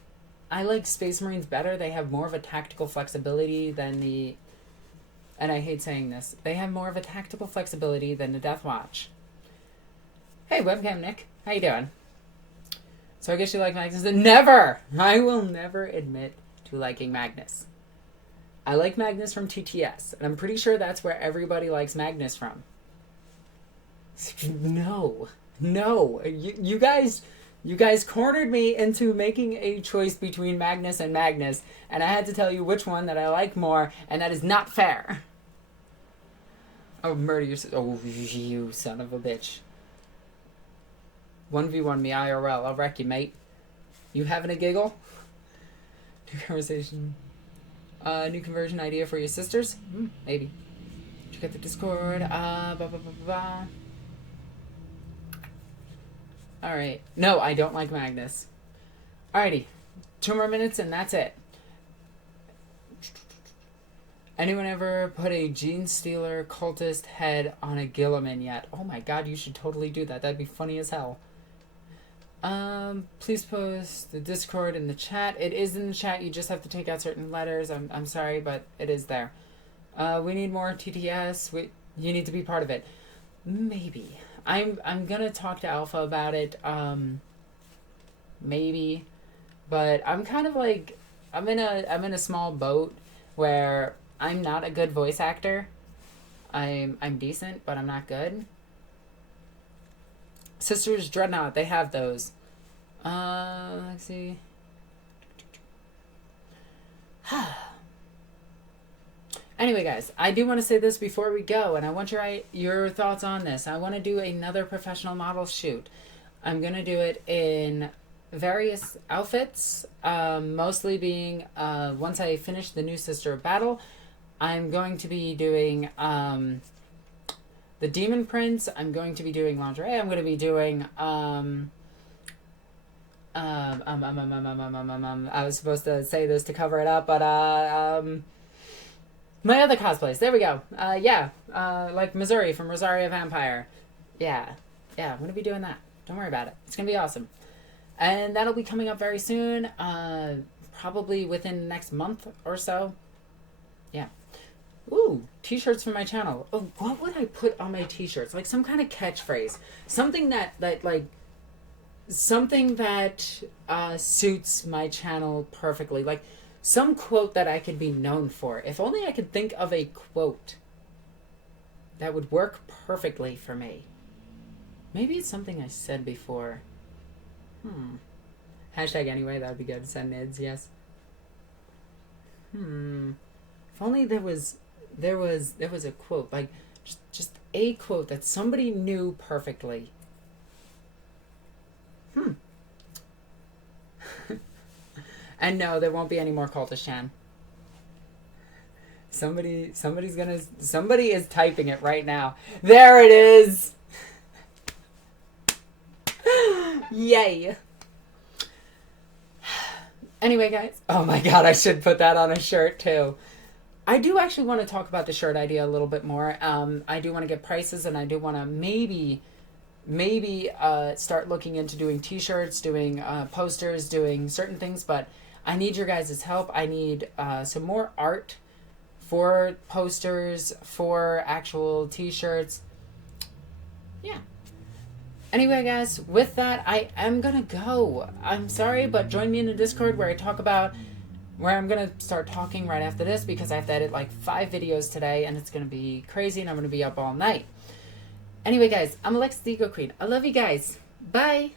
I like Space Marines better. They have more of a tactical flexibility than the... And I hate saying this. They have more of a tactical flexibility than the Deathwatch. Hey, Webcam Nick. How you doing? So I guess you like Magnus? Never! I will never admit to liking Magnus. I like Magnus from TTS, and I'm pretty sure that's where everybody likes Magnus from. No. You guys cornered me into making a choice between Magnus and Magnus, and I had to tell you which one that I like more, and that is not fair. Oh, murder your... Oh, you son of a bitch. 1v1 me IRL. I'll wreck you, mate. You having a giggle? New conversation. New conversion idea for your sisters? Maybe. Check out the Discord. Alright. No, I don't like Magnus. Alrighty. 2 more minutes and that's it. Anyone ever put a Genestealer cultist head on a Gilliman yet? Oh my god, you should totally do that. That'd be funny as hell. Please post the Discord in the chat. It is in the chat. You just have to take out certain letters. I'm sorry, but it is there. We need more TTS. You need to be part of it. Maybe. I'm gonna talk to Alpha about it. Maybe. But I'm kind of like, I'm in a small boat where I'm not a good voice actor. I'm decent, but I'm not good. Sisters Dreadnought, they have those. Let's see. Anyway, guys, I do want to say this before we go, and I want your thoughts on this. I want to do another professional model shoot. I'm going to do it in various outfits, mostly being, once I finish the new Sister of Battle, I'm going to be doing the Demon Prince. I'm going to be doing lingerie. I'm going to be doing I was supposed to say this to cover it up, but my other cosplays. There we go. Like Missouri from Rosario Vampire. Yeah, I'm going to be doing that. Don't worry about it. It's going to be awesome. And that'll be coming up very soon, probably within the next month or so. Yeah. Ooh, t-shirts for my channel. Oh, what would I put on my t-shirts? Like some kind of catchphrase. Something that suits my channel perfectly. Like some quote that I could be known for. If only I could think of a quote that would work perfectly for me. Maybe it's something I said before. Hashtag anyway, that would be good. Send nids, yes. If only there was a quote, like just a quote that somebody knew perfectly. And no, there won't be any more Cultist Chan. Somebody is typing it right now. There it is. Yay. Anyway, guys. Oh my god, I should put that on a shirt too. I do actually want to talk about the shirt idea a little bit more. I do want to get prices, and I do want to maybe start looking into doing t-shirts, doing posters, doing certain things, but I need your guys' help. I need some more art for posters, for actual t-shirts. Yeah. Anyway, guys, with that, I am gonna go. I'm sorry, but join me in the Discord where I'm gonna start talking right after this, because I have to edit like 5 videos today, and it's gonna be crazy, and I'm gonna be up all night. Anyway, guys, I'm Alexis the Ego Queen. I love you guys. Bye.